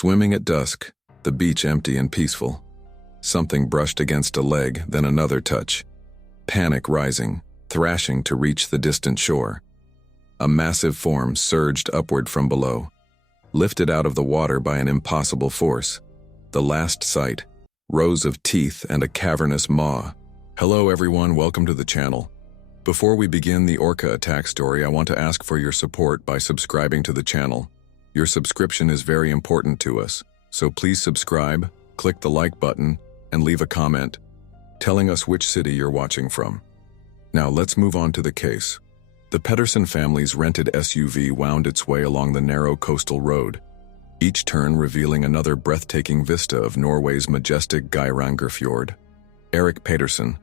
Swimming at dusk, the beach empty and peaceful. Something brushed against a leg, then another touch. Panic rising, thrashing to reach the distant shore. A massive form surged upward from below, lifted out of the water by an impossible force. The last sight, rows of teeth and a cavernous maw. Hello everyone, welcome to the channel. Before we begin the ORCA ATTACK story, I want to ask for your support by subscribing to the channel. Your subscription is very important to us, so please subscribe, click the like button, and leave a comment telling us which city you're watching from. Now let's move on to the case. The Pedersen family's rented SUV wound its way along the narrow coastal road, each turn revealing another breathtaking vista of Norway's majestic Geiranger Fjord. Erik Pedersen,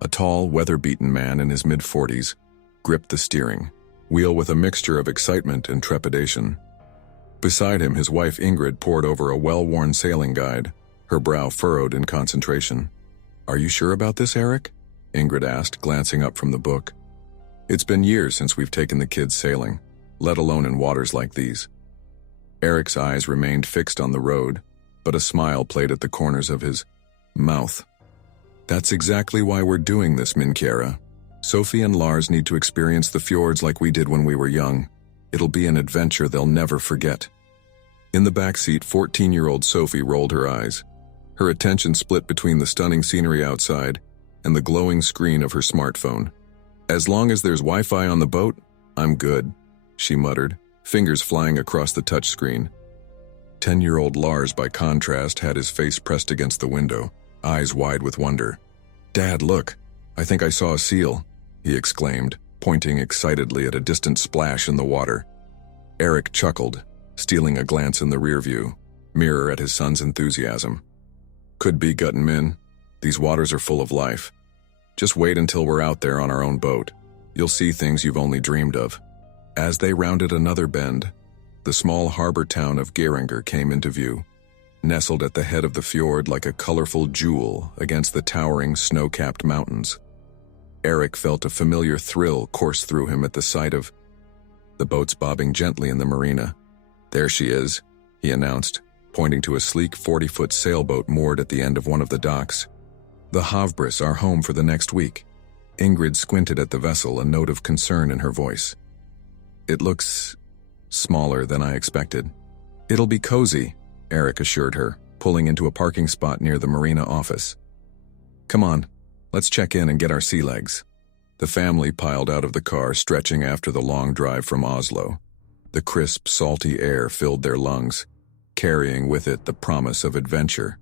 a tall, weather-beaten man in his mid-40s, gripped the steering wheel with a mixture of excitement and trepidation. Beside him, his wife Ingrid pored over a well-worn sailing guide, her brow furrowed in concentration. "Are you sure about this, Erik?" Ingrid asked, glancing up from the book. "It's been years since we've taken the kids sailing, let alone in waters like these." Erik's eyes remained fixed on the road, but a smile played at the corners of his mouth. "That's exactly why we're doing this, min kære. Sophie and Lars need to experience the fjords like we did when we were young. It'll be an adventure they'll never forget." In the back seat, 14-year-old Sophie rolled her eyes, her attention split between the stunning scenery outside and the glowing screen of her smartphone. "As long as there's Wi-Fi on the boat, I'm good," she muttered, fingers flying across the touchscreen. 10-year-old Lars, by contrast, had his face pressed against the window, eyes wide with wonder. "Dad, look, I think I saw a seal," he exclaimed, pointing excitedly at a distant splash in the water. Erik chuckled, stealing a glance in the rearview mirror at his son's enthusiasm. "Could be, Guttin Min. These waters are full of life. Just wait until we're out there on our own boat. You'll see things you've only dreamed of." As they rounded another bend, the small harbor town of Geiranger came into view, nestled at the head of the fjord like a colorful jewel against the towering snow-capped mountains. Erik felt a familiar thrill course through him at the sight of the boats bobbing gently in the marina. "There she is," he announced, pointing to a sleek 40-foot sailboat moored at the end of one of the docks. "The Havbris are home for the next week." Ingrid squinted at the vessel, a note of concern in her voice. "It looks smaller than I expected." "It'll be cozy," Erik assured her, pulling into a parking spot near the marina office. "Come on, let's check in and get our sea legs." The family piled out of the car, stretching after the long drive from Oslo. The crisp, salty air filled their lungs, carrying with it the promise of adventure.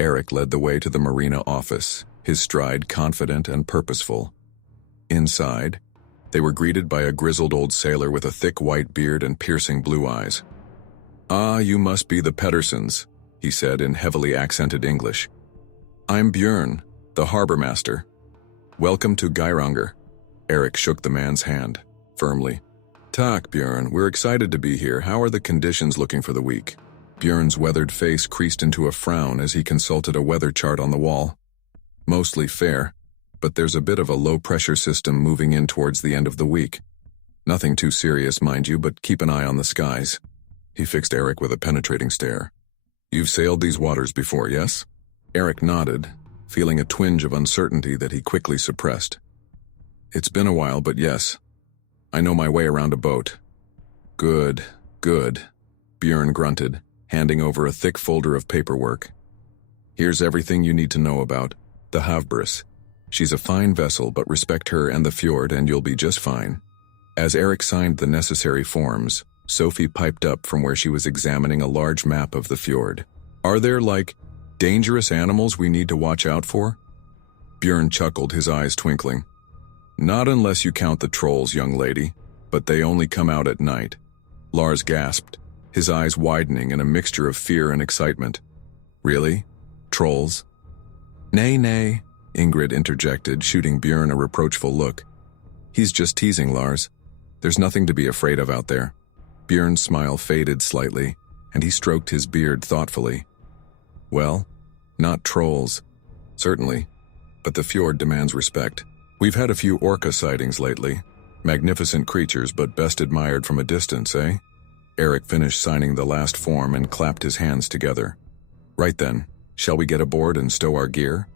Erik led the way to the marina office, his stride confident and purposeful. Inside, they were greeted by a grizzled old sailor with a thick white beard and piercing blue eyes. "Ah, you must be the Pedersens," he said in heavily accented English. "I'm Björn, the harbor master. Welcome to Geiranger." Erik shook the man's hand, firmly. "Tack, Björn, we're excited to be here. How are the conditions looking for the week?" Björn's weathered face creased into a frown as he consulted a weather chart on the wall. "Mostly fair, but there's a bit of a low-pressure system moving in towards the end of the week. Nothing too serious, mind you, but keep an eye on the skies." He fixed Erik with a penetrating stare. "You've sailed these waters before, yes?" Erik nodded, feeling a twinge of uncertainty that he quickly suppressed. "It's been a while, but yes. I know my way around a boat." Good," Björn grunted, handing over a thick folder of paperwork. "Here's everything you need to know about the Havbris. She's a fine vessel, but respect her and the fjord and you'll be just fine." As Erik signed the necessary forms, Sophie piped up from where she was examining a large map of the fjord. "Are there, dangerous animals we need to watch out for?" Björn chuckled, his eyes twinkling. "Not unless you count the trolls, young lady, but they only come out at night." Lars gasped, his eyes widening in a mixture of fear and excitement. "Really? Trolls?" Nay, Ingrid interjected, shooting Björn a reproachful look. "He's just teasing, Lars. There's nothing to be afraid of out there." Björn's smile faded slightly, and he stroked his beard thoughtfully. "Well, not trolls. Certainly, but the fjord demands respect. We've had a few orca sightings lately. Magnificent creatures, but best admired from a distance, eh?" Eric finished signing the last form and clapped his hands together. Right then, shall we get aboard and stow our gear?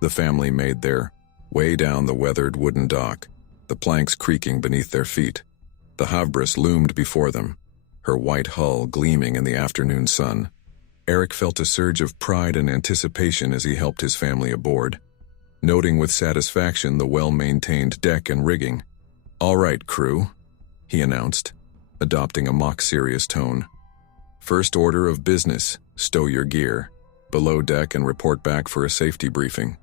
The family made their way down the weathered wooden dock, the planks creaking beneath their feet. The Havbris loomed before them, her white hull gleaming in the afternoon sun. Eric felt a surge of pride and anticipation as he helped his family aboard, noting with satisfaction the well-maintained deck and rigging. "All right, crew," he announced, adopting a mock-serious tone. "First order of business, stow your gear, below deck and report back for a safety briefing."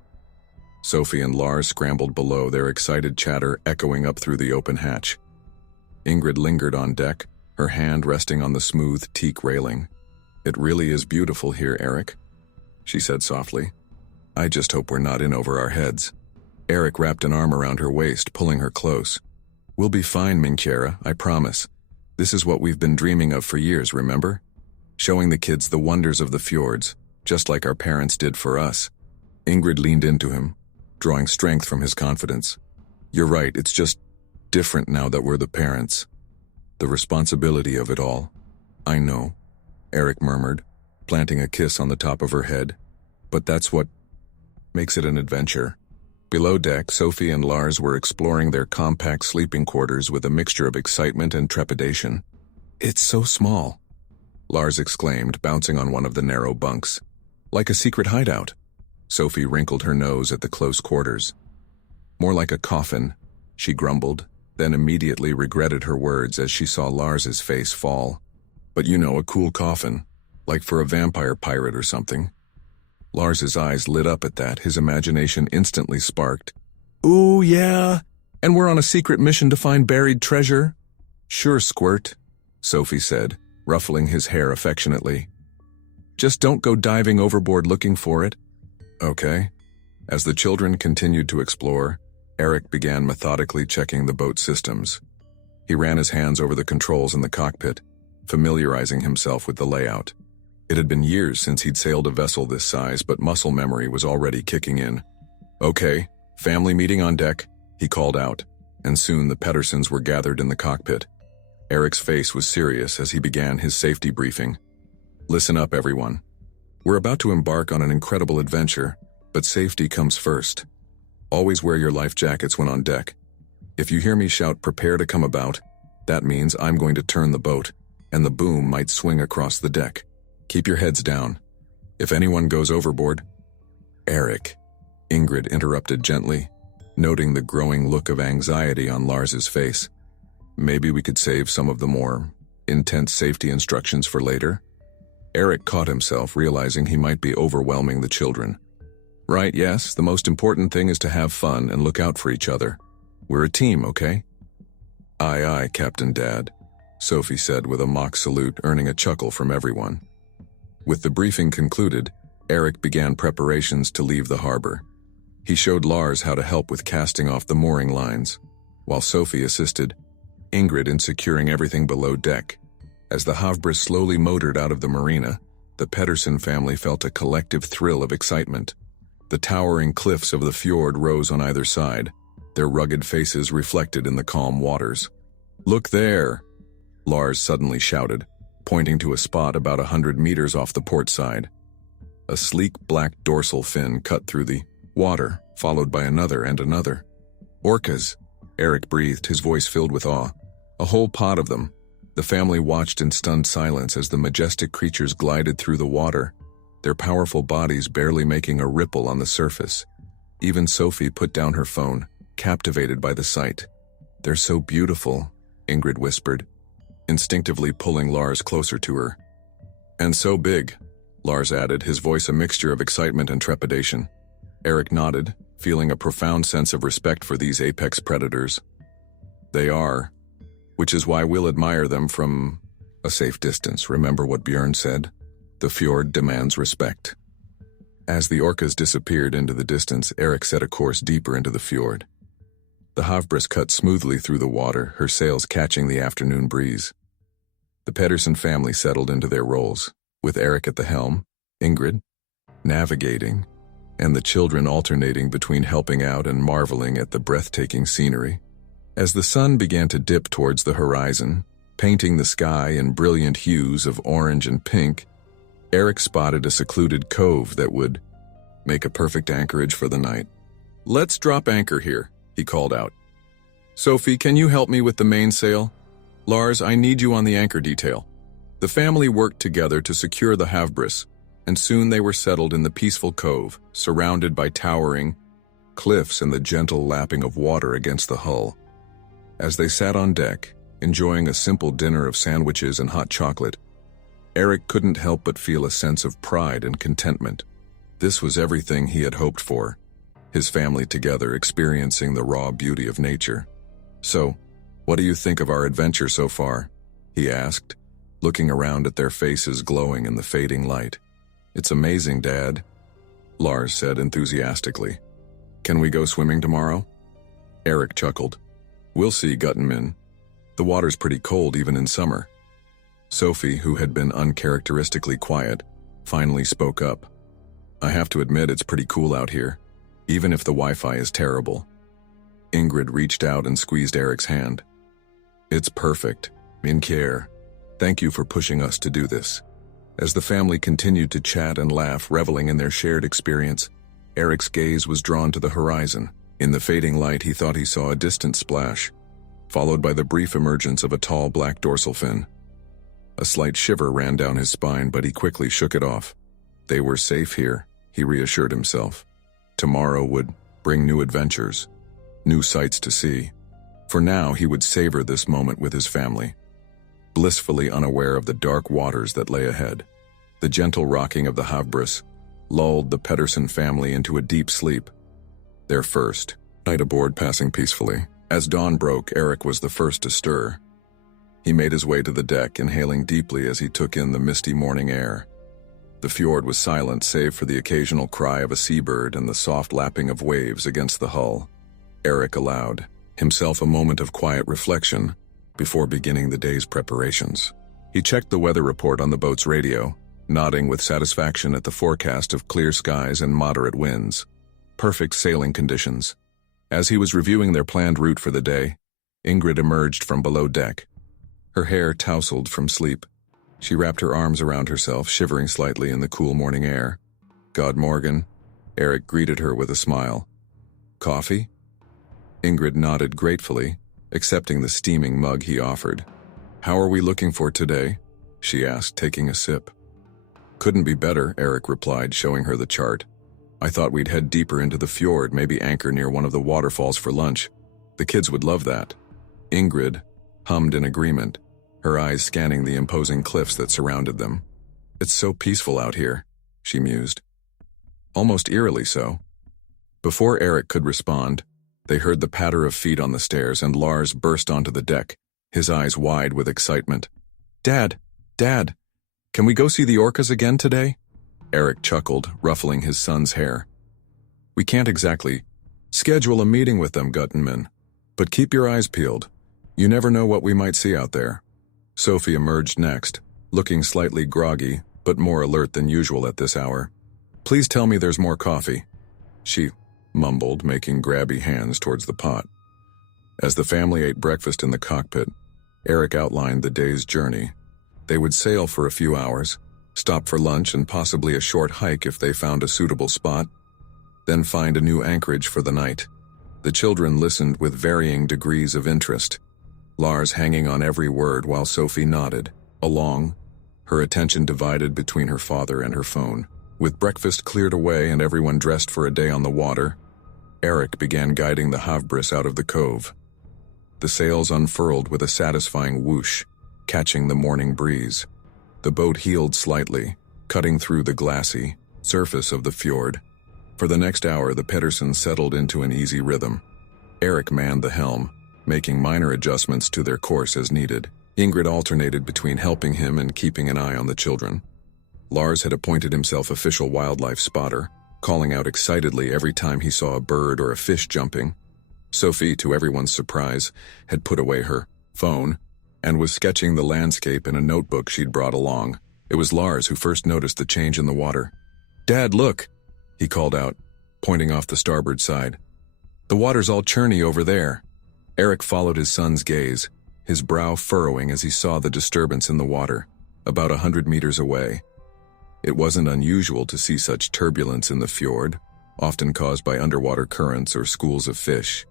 Sophie and Lars scrambled below, their excited chatter echoing up through the open hatch. Ingrid lingered on deck, her hand resting on the smooth teak railing. "It really is beautiful here, Eric," she said softly. "I just hope we're not in over our heads." Eric wrapped an arm around her waist, pulling her close. "We'll be fine, Minkiera, I promise. This is what we've been dreaming of for years, remember? Showing the kids the wonders of the fjords, just like our parents did for us." Ingrid leaned into him, drawing strength from his confidence. "You're right, it's just different now that we're the parents. The responsibility of it all." "I know," Eric murmured, planting a kiss on the top of her head. "But that's what makes it an adventure." Below deck, Sophie and Lars were exploring their compact sleeping quarters with a mixture of excitement and trepidation. "It's so small," Lars exclaimed, bouncing on one of the narrow bunks. "Like a secret hideout." Sophie wrinkled her nose at the close quarters. "More like a coffin," she grumbled, then immediately regretted her words as she saw Lars's face fall. "But you know, a cool coffin, like for a vampire pirate or something." Lars's eyes lit up at that, his imagination instantly sparked. "Ooh, yeah, and we're on a secret mission to find buried treasure?" "Sure, Squirt," Sophie said, ruffling his hair affectionately. "Just don't go diving overboard looking for it." "Okay." As the children continued to explore, Eric began methodically checking the boat systems. He ran his hands over the controls in the cockpit, familiarizing himself with the layout. It had been years since he'd sailed a vessel this size, but muscle memory was already kicking in. "Okay, family meeting on deck," he called out, and soon the Pedersens were gathered in the cockpit. Eric's face was serious as he began his safety briefing. "Listen up, everyone. We're about to embark on an incredible adventure, but safety comes first. Always wear your life jackets when on deck. If you hear me shout 'prepare to come about,' that means I'm going to turn the boat, and the boom might swing across the deck. Keep your heads down. If anyone goes overboard—" "Eric," Ingrid interrupted gently, noting the growing look of anxiety on Lars's face. "Maybe we could save some of the more intense safety instructions for later?" Eric caught himself, realizing he might be overwhelming the children. "Right, yes, the most important thing is to have fun and look out for each other. We're a team, okay?" "Aye, aye, Captain Dad," Sophie said with a mock salute, earning a chuckle from everyone. With the briefing concluded, Eric began preparations to leave the harbor. He showed Lars how to help with casting off the mooring lines, while Sophie assisted Ingrid in securing everything below deck. As the Havbris slowly motored out of the marina, the Pedersen family felt a collective thrill of excitement. The towering cliffs of the fjord rose on either side, their rugged faces reflected in the calm waters. "Look there!" Lars suddenly shouted, pointing to a spot about 100 meters off the port side. A sleek black dorsal fin cut through the water, followed by another and another. "Orcas," Eric breathed, his voice filled with awe. "A whole pod of them." The family watched in stunned silence as the majestic creatures glided through the water, their powerful bodies barely making a ripple on the surface. Even Sophie put down her phone, captivated by the sight. "They're so beautiful," Ingrid whispered, instinctively pulling Lars closer to her. "And so big," Lars added, his voice a mixture of excitement and trepidation. Eric nodded, feeling a profound sense of respect for these apex predators. "They are, which is why we'll admire them from a safe distance. Remember what Björn said? The fjord demands respect." As the orcas disappeared into the distance, Eric set a course deeper into the fjord. The Havbris cut smoothly through the water, her sails catching the afternoon breeze. The Pedersen family settled into their roles, with Eric at the helm, Ingrid navigating, and the children alternating between helping out and marveling at the breathtaking scenery. As the sun began to dip towards the horizon, Painting the sky in brilliant hues of orange and pink, Eric spotted a secluded cove that would make a perfect anchorage for the night. "Let's drop anchor here," he called out. "Sophie, can you help me with the mainsail? Lars, I need you on the anchor detail." The family worked together to secure the Havbris, and soon they were settled in the peaceful cove, surrounded by towering cliffs and the gentle lapping of water against the hull. As they sat on deck, enjoying a simple dinner of sandwiches and hot chocolate, Eric couldn't help but feel a sense of pride and contentment. This was everything he had hoped for, his family together experiencing the raw beauty of nature. "So, what do you think of our adventure so far?" he asked, looking around at their faces glowing in the fading light. "It's amazing, Dad," Lars said enthusiastically. "Can we go swimming tomorrow?" Eric chuckled. "We'll see, Guttenman. The water's pretty cold even in summer." Sophie, who had been uncharacteristically quiet, finally spoke up. "I have to admit it's pretty cool out here, even if the Wi-Fi is terrible." Ingrid reached out and squeezed Eric's hand. "It's perfect, in care. Thank you for pushing us to do this." As the family continued to chat and laugh, reveling in their shared experience, Eric's gaze was drawn to the horizon. In the fading light, he thought he saw a distant splash, followed by the brief emergence of a tall black dorsal fin. A slight shiver ran down his spine, but he quickly shook it off. They were safe here, he reassured himself. Tomorrow would bring new adventures, new sights to see. For now, he would savor this moment with his family, blissfully unaware of the dark waters that lay ahead. The gentle rocking of the Havbris lulled the Pedersen family into a deep sleep. Their first night aboard passing peacefully. As dawn broke, Eric was the first to stir. He made his way to the deck, inhaling deeply as he took in the misty morning air. The fjord was silent save for the occasional cry of a seabird and the soft lapping of waves against the hull. Eric allowed himself a moment of quiet reflection before beginning the day's preparations. He checked the weather report on the boat's radio, nodding with satisfaction at the forecast of clear skies and moderate winds. Perfect sailing conditions. As he was reviewing their planned route for the day, Ingrid emerged from below deck. Her hair tousled from sleep. She wrapped her arms around herself, shivering slightly in the cool morning air. "God Morgan," Eric greeted her with a smile. "Coffee?" Ingrid nodded gratefully, accepting the steaming mug he offered. "How are we looking for today?" she asked, taking a sip. "Couldn't be better," Eric replied, showing her the chart. "I thought we'd head deeper into the fjord, maybe anchor near one of the waterfalls for lunch. The kids would love that." Ingrid hummed in agreement, her eyes scanning the imposing cliffs that surrounded them. "It's so peaceful out here," she mused. "Almost eerily so." Before Eric could respond, they heard the patter of feet on the stairs and Lars burst onto the deck, his eyes wide with excitement. Dad, can we go see the orcas again today?" Eric chuckled, ruffling his son's hair. "We can't exactly schedule a meeting with them, Guttenman, but keep your eyes peeled. You never know what we might see out there." Sophie emerged next, looking slightly groggy, but more alert than usual at this hour. "Please tell me there's more coffee," she mumbled, making grabby hands towards the pot. As the family ate breakfast in the cockpit, Eric outlined the day's journey. They would sail for a few hours, stop for lunch and possibly a short hike if they found a suitable spot, then find a new anchorage for the night. The children listened with varying degrees of interest, Lars hanging on every word while Sophie nodded along, her attention divided between her father and her phone. With breakfast cleared away and everyone dressed for a day on the water, Eric began guiding the Havbris out of the cove. The sails unfurled with a satisfying whoosh, catching the morning breeze. The boat heeled slightly, cutting through the glassy surface of the fjord. For the next hour, the Pedersen settled into an easy rhythm. Eric manned the helm, making minor adjustments to their course as needed. Ingrid alternated between helping him and keeping an eye on the children. Lars had appointed himself official wildlife spotter, calling out excitedly every time he saw a bird or a fish jumping. Sophie, to everyone's surprise, had put away her phone and was sketching the landscape in a notebook she'd brought along. It was Lars who first noticed the change in the water. "Dad, look," he called out, pointing off the starboard side. "The water's all churny over there." Eric followed his son's gaze, his brow furrowing as he saw the disturbance in the water, about 100 meters away. It wasn't unusual to see such turbulence in the fjord, often caused by underwater currents or schools of fish.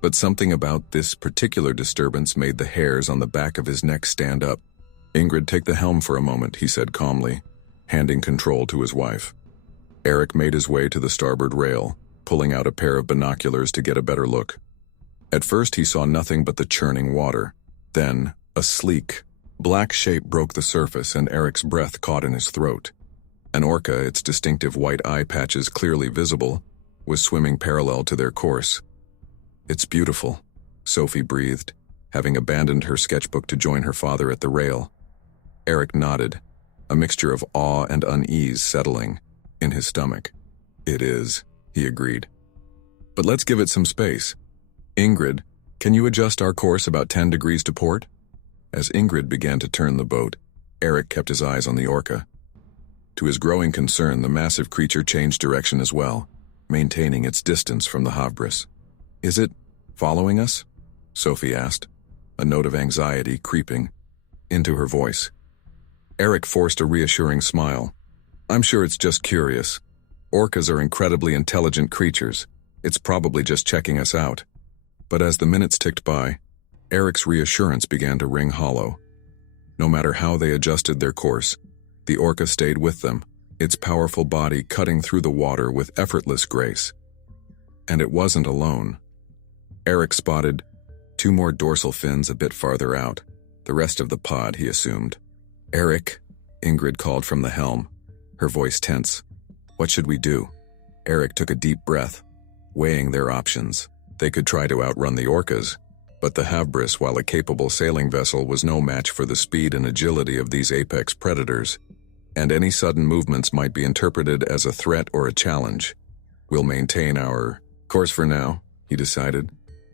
But something about this particular disturbance made the hairs on the back of his neck stand up. "Ingrid, take the helm for a moment," he said calmly, handing control to his wife. Eric made his way to the starboard rail, pulling out a pair of binoculars to get a better look. At first he saw nothing but the churning water. Then, a sleek, black shape broke the surface and Eric's breath caught in his throat. An orca, its distinctive white eye patches clearly visible, was swimming parallel to their course. "It's beautiful," Sophie breathed, having abandoned her sketchbook to join her father at the rail. Eric nodded, a mixture of awe and unease settling in his stomach. "It is," he agreed. "But let's give it some space. Ingrid, can you adjust our course about 10 degrees to port?" As Ingrid began to turn the boat, Eric kept his eyes on the orca. To his growing concern, the massive creature changed direction as well, maintaining its distance from the Havbris. "Is it following us?" Sophie asked, a note of anxiety creeping into her voice. Eric forced a reassuring smile. "I'm sure it's just curious. Orcas are incredibly intelligent creatures. It's probably just checking us out." But as the minutes ticked by, Eric's reassurance began to ring hollow. No matter how they adjusted their course, the orca stayed with them, its powerful body cutting through the water with effortless grace. And it wasn't alone. Eric spotted 2 more dorsal fins a bit farther out, the rest of the pod, he assumed. "Eric," Ingrid called from the helm, her voice tense. "What should we do?" Eric took a deep breath, weighing their options. They could try to outrun the orcas, but the Havbris, while a capable sailing vessel, was no match for the speed and agility of these apex predators, and any sudden movements might be interpreted as a threat or a challenge. "We'll maintain our course for now," he decided,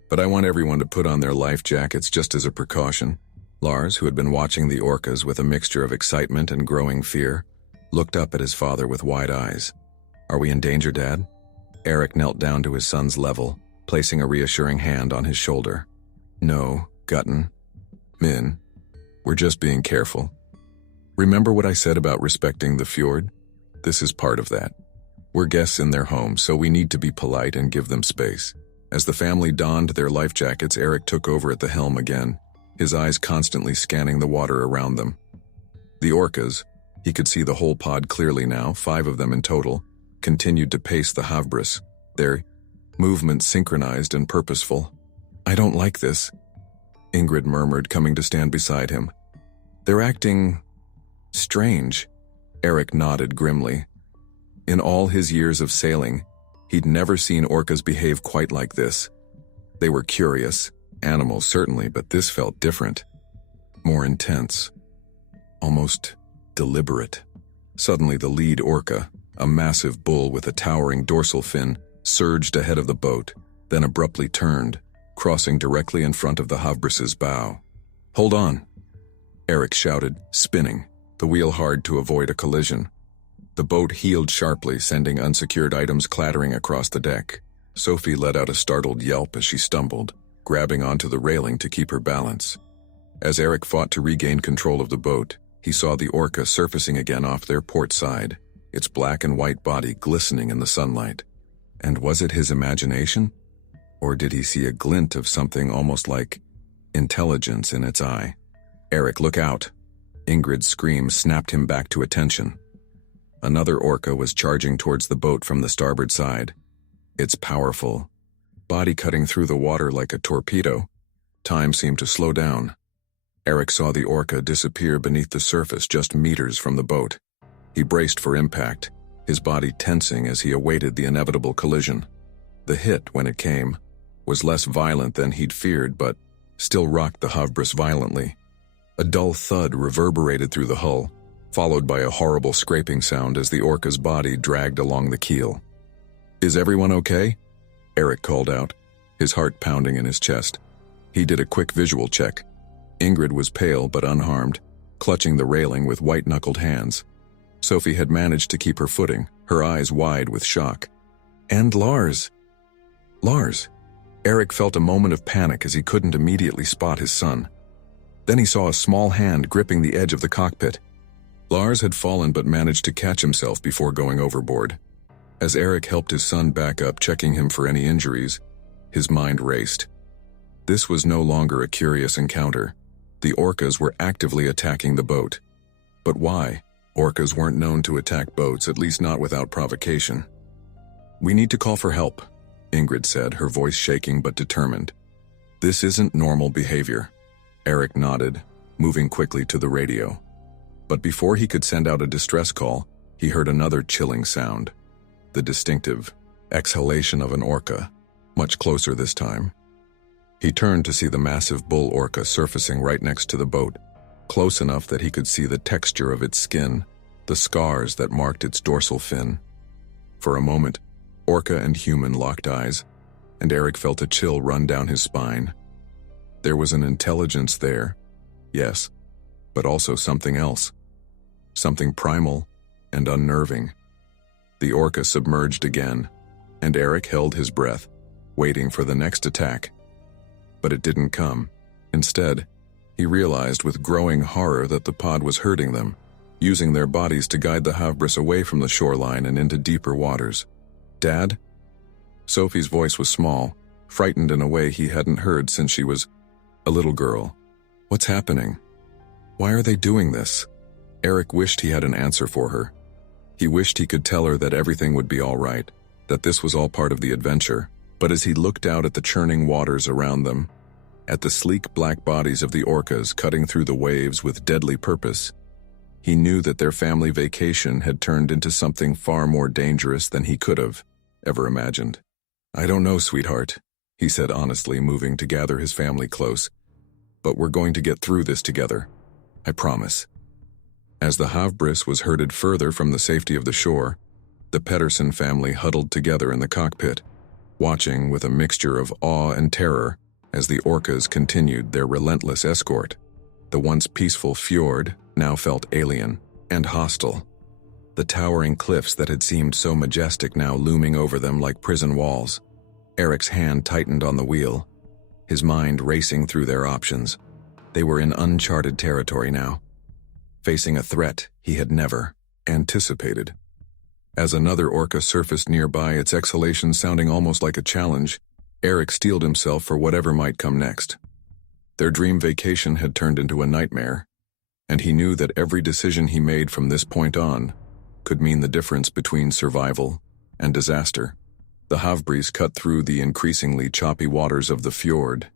"but I want everyone to put on their life jackets just as a precaution." Lars, who had been watching the orcas with a mixture of excitement and growing fear, looked up at his father with wide eyes. "Are we in danger, Dad?" Eric knelt down to his son's level, placing a reassuring hand on his shoulder. "No, Gutton. Min. We're just being careful. Remember what I said about respecting the fjord? This is part of that. We're guests in their home, so we need to be polite and give them space." As the family donned their life jackets, Eric took over at the helm again, his eyes constantly scanning the water around them. The orcas, he could see the whole pod clearly now, 5 of them in total, continued to pace the Havbris, their movements synchronized and purposeful. "I don't like this," Ingrid murmured, coming to stand beside him. "They're acting strange." Eric nodded grimly. In all his years of sailing, he'd never seen orcas behave quite like this. They were curious, animals certainly, but this felt different. More intense. Almost deliberate. Suddenly the lead orca, a massive bull with a towering dorsal fin, surged ahead of the boat, then abruptly turned, crossing directly in front of the Havbris's bow. "Hold on!" Eric shouted, spinning, the wheel hard to avoid a collision. The boat heeled sharply, sending unsecured items clattering across the deck. Sophie let out a startled yelp as she stumbled, grabbing onto the railing to keep her balance. As Eric fought to regain control of the boat, he saw the orca surfacing again off their port side, its black and white body glistening in the sunlight. And was it his imagination? Or did he see a glint of something almost like intelligence in its eye? "Eric, look out!" Ingrid's scream snapped him back to attention. Another orca was charging towards the boat from the starboard side, its powerful body cutting through the water like a torpedo. Time seemed to slow down. Eric saw the orca disappear beneath the surface just meters from the boat. He braced for impact, his body tensing as he awaited the inevitable collision. The hit, when it came, was less violent than he'd feared, but still rocked the Havbris violently. A dull thud reverberated through the hull, followed by a horrible scraping sound as the orca's body dragged along the keel. "Is everyone okay?" Eric called out, his heart pounding in his chest. He did a quick visual check. Ingrid was pale but unharmed, clutching the railing with white-knuckled hands. Sophie had managed to keep her footing, her eyes wide with shock. And Lars. Lars. Eric felt a moment of panic as he couldn't immediately spot his son. Then he saw a small hand gripping the edge of the cockpit. Lars had fallen but managed to catch himself before going overboard. As Eric helped his son back up, checking him for any injuries, his mind raced. This was no longer a curious encounter. The orcas were actively attacking the boat. But why? Orcas weren't known to attack boats, at least not without provocation. "We need to call for help," Ingrid said, her voice shaking but determined. "This isn't normal behavior." Eric nodded, moving quickly to the radio. But before he could send out a distress call, he heard another chilling sound. The distinctive exhalation of an orca, much closer this time. He turned to see the massive bull orca surfacing right next to the boat, close enough that he could see the texture of its skin, the scars that marked its dorsal fin. For a moment, orca and human locked eyes, and Eric felt a chill run down his spine. There was an intelligence there, yes, but also something else. Something primal and unnerving. The orca submerged again, and Eric held his breath, waiting for the next attack. But it didn't come. Instead, he realized with growing horror that the pod was hurting them, using their bodies to guide the Havbris away from the shoreline and into deeper waters. "Dad?" Sophie's voice was small, frightened in a way he hadn't heard since she was a little girl. "What's happening? Why are they doing this?" Eric wished he had an answer for her. He wished he could tell her that everything would be all right, that this was all part of the adventure. But as he looked out at the churning waters around them, at the sleek black bodies of the orcas cutting through the waves with deadly purpose, he knew that their family vacation had turned into something far more dangerous than he could have ever imagined. "I don't know, sweetheart," he said honestly, moving to gather his family close. "But we're going to get through this together. I promise." As the Havbris was herded further from the safety of the shore, the Pedersen family huddled together in the cockpit, watching with a mixture of awe and terror as the orcas continued their relentless escort. The once peaceful fjord now felt alien and hostile. The towering cliffs that had seemed so majestic now looming over them like prison walls. Eric's hand tightened on the wheel, his mind racing through their options. They were in uncharted territory now, facing a threat he had never anticipated. As another orca surfaced nearby, its exhalation sounding almost like a challenge, Eric steeled himself for whatever might come next. Their dream vacation had turned into a nightmare, and he knew that every decision he made from this point on could mean the difference between survival and disaster. The Havbris cut through the increasingly choppy waters of the fjord,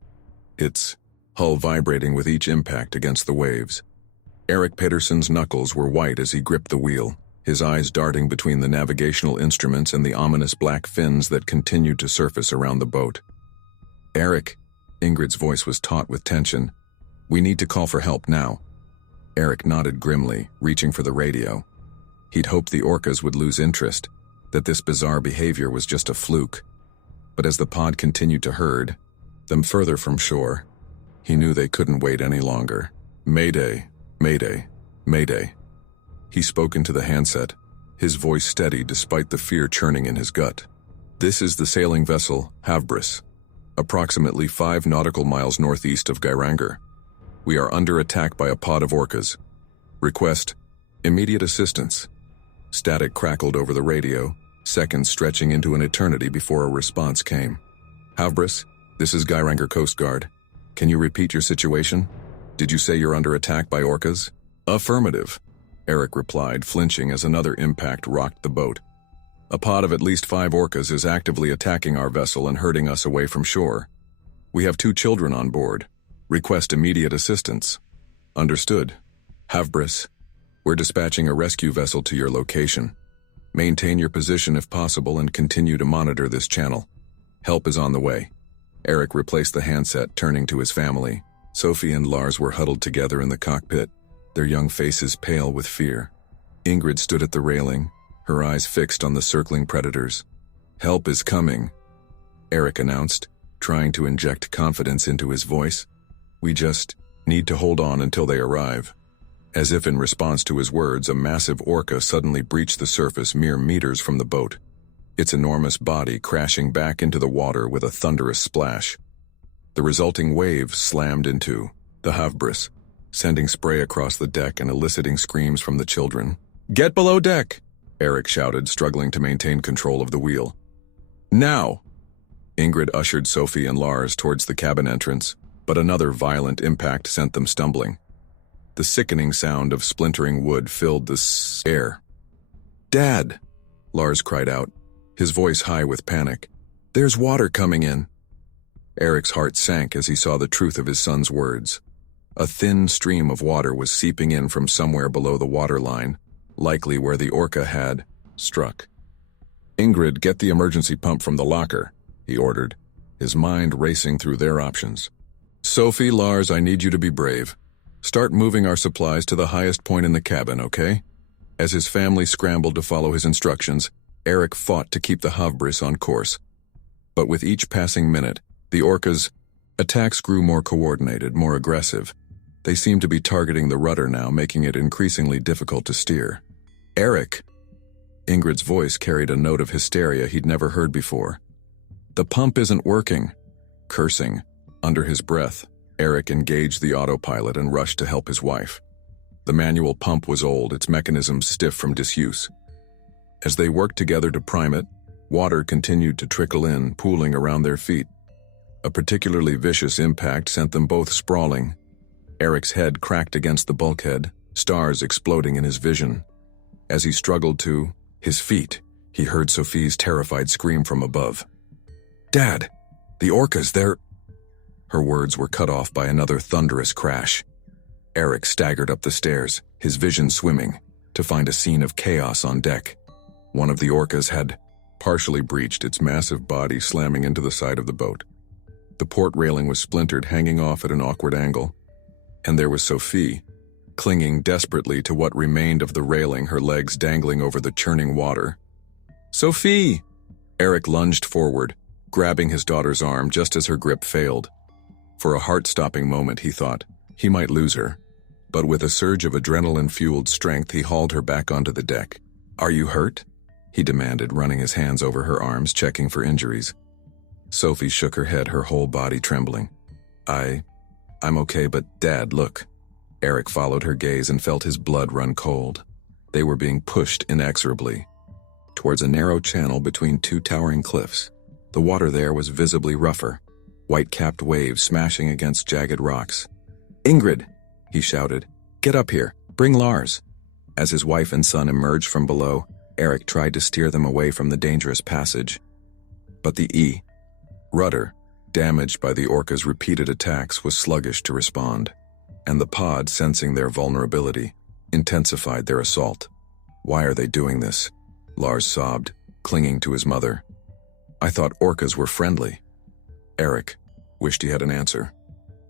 its hull vibrating with each impact against the waves. Eric Pedersen's knuckles were white as he gripped the wheel, his eyes darting between the navigational instruments and the ominous black fins that continued to surface around the boat. "Eric," Ingrid's voice was taut with tension. "We need to call for help now." Eric nodded grimly, reaching for the radio. He'd hoped the orcas would lose interest, that this bizarre behavior was just a fluke. But as the pod continued to herd them further from shore, he knew they couldn't wait any longer. "Mayday, mayday, mayday." He spoke into the handset, his voice steady despite the fear churning in his gut. "This is the sailing vessel Havbris, approximately 5 nautical miles northeast of Geiranger. We are under attack by a pod of orcas. Request immediate assistance." Static crackled over the radio, seconds stretching into an eternity before a response came. "Havbris, this is Geiranger Coast Guard. Can you repeat your situation? Did you say you're under attack by orcas?" "Affirmative," Eric replied, flinching as another impact rocked the boat. "A pod of at least 5 orcas is actively attacking our vessel and herding us away from shore. We have 2 children on board. Request immediate assistance." "Understood. Havbris, we're dispatching a rescue vessel to your location. Maintain your position if possible and continue to monitor this channel. Help is on the way." Eric replaced the handset, turning to his family. Sophie and Lars were huddled together in the cockpit, their young faces pale with fear. Ingrid stood at the railing, her eyes fixed on the circling predators. "Help is coming," Eric announced, trying to inject confidence into his voice. "We just need to hold on until they arrive." As if in response to his words, a massive orca suddenly breached the surface mere meters from the boat, its enormous body crashing back into the water with a thunderous splash. The resulting wave slammed into the Havbris, sending spray across the deck and eliciting screams from the children. "Get below deck!" Eric shouted, struggling to maintain control of the wheel. "Now!" Ingrid ushered Sophie and Lars towards the cabin entrance, but another violent impact sent them stumbling. The sickening sound of splintering wood filled the air. "Dad!" Lars cried out, his voice high with panic. "There's water coming in." Eric's heart sank as he saw the truth of his son's words. A thin stream of water was seeping in from somewhere below the waterline, likely where the Orca had struck. "Ingrid, get the emergency pump from the locker," he ordered, his mind racing through their options. "Sophie, Lars, I need you to be brave. Start moving our supplies to the highest point in the cabin, okay?" As his family scrambled to follow his instructions, Eric fought to keep the Havbris on course. But with each passing minute, the Orca's attacks grew more coordinated, more aggressive. They seemed to be targeting the rudder now, making it increasingly difficult to steer. "Eric!" Ingrid's voice carried a note of hysteria he'd never heard before. "The pump isn't working." Cursing, under his breath, Eric engaged the autopilot and rushed to help his wife. The manual pump was old, its mechanism stiff from disuse. As they worked together to prime it, water continued to trickle in, pooling around their feet. A particularly vicious impact sent them both sprawling. Eric's head cracked against the bulkhead, stars exploding in his vision. As he struggled to his feet, he heard Sophie's terrified scream from above. "Dad! The Orcas, they're—" Her words were cut off by another thunderous crash. Eric staggered up the stairs, his vision swimming, to find a scene of chaos on deck. One of the Orcas had partially breached, its massive body slamming into the side of the boat. The port railing was splintered, hanging off at an awkward angle. And there was Sophie, clinging desperately to what remained of the railing, her legs dangling over the churning water. "Sophie!" Eric lunged forward, grabbing his daughter's arm just as her grip failed. For a heart-stopping moment, he thought he might lose her. But with a surge of adrenaline-fueled strength, he hauled her back onto the deck. "Are you hurt?" he demanded, running his hands over her arms, checking for injuries. Sophie shook her head, her whole body trembling. I'm okay, but Dad, look." Eric followed her gaze and felt his blood run cold. They were being pushed inexorably towards a narrow channel between two towering cliffs. The water there was visibly rougher, white-capped waves smashing against jagged rocks. "Ingrid!" he shouted. "Get up here! Bring Lars!" As his wife and son emerged from below, Eric tried to steer them away from the dangerous passage. But the rudder, damaged by the Orca's repeated attacks, was sluggish to respond, and the pod, sensing their vulnerability, intensified their assault. "Why are they doing this?" Lars sobbed, clinging to his mother. "I thought Orcas were friendly." Eric wished he had an answer.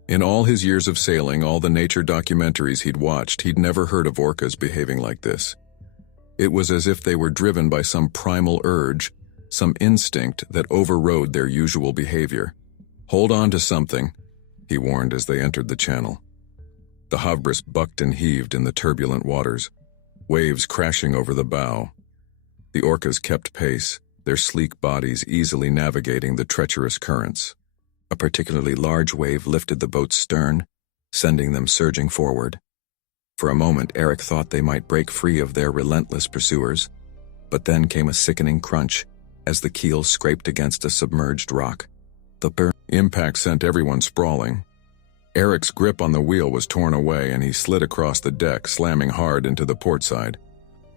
In all his years of sailing, all the nature documentaries he'd watched, he'd never heard of Orcas behaving like this. It was as if they were driven by some primal urge, some instinct that overrode their usual behavior. "Hold on to something," he warned as they entered the channel. The Havbris bucked and heaved in the turbulent waters, waves crashing over the bow. The Orcas kept pace, their sleek bodies easily navigating the treacherous currents. A particularly large wave lifted the boat's stern, sending them surging forward. For a moment, Eric thought they might break free of their relentless pursuers, but then came a sickening crunch as the keel scraped against a submerged rock. The impact sent everyone sprawling. Eric's grip on the wheel was torn away and he slid across the deck, slamming hard into the port side.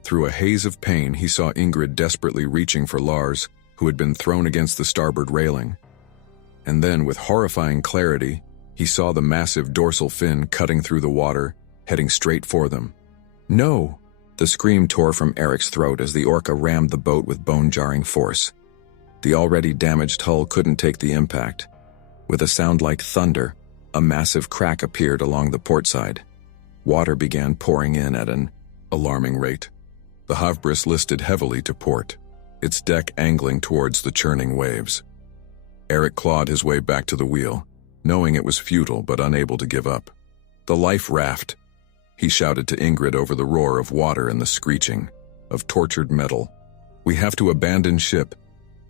Through a haze of pain, he saw Ingrid desperately reaching for Lars, who had been thrown against the starboard railing. And then, with horrifying clarity, he saw the massive dorsal fin cutting through the water, heading straight for them. "No!" The scream tore from Eric's throat as the Orca rammed the boat with bone-jarring force. The already damaged hull couldn't take the impact. With a sound like thunder, a massive crack appeared along the port side. Water began pouring in at an alarming rate. The Havbris listed heavily to port, its deck angling towards the churning waves. Eric clawed his way back to the wheel, knowing it was futile but unable to give up. "The life raft!" he shouted to Ingrid over the roar of water and the screeching of tortured metal. "We have to abandon ship."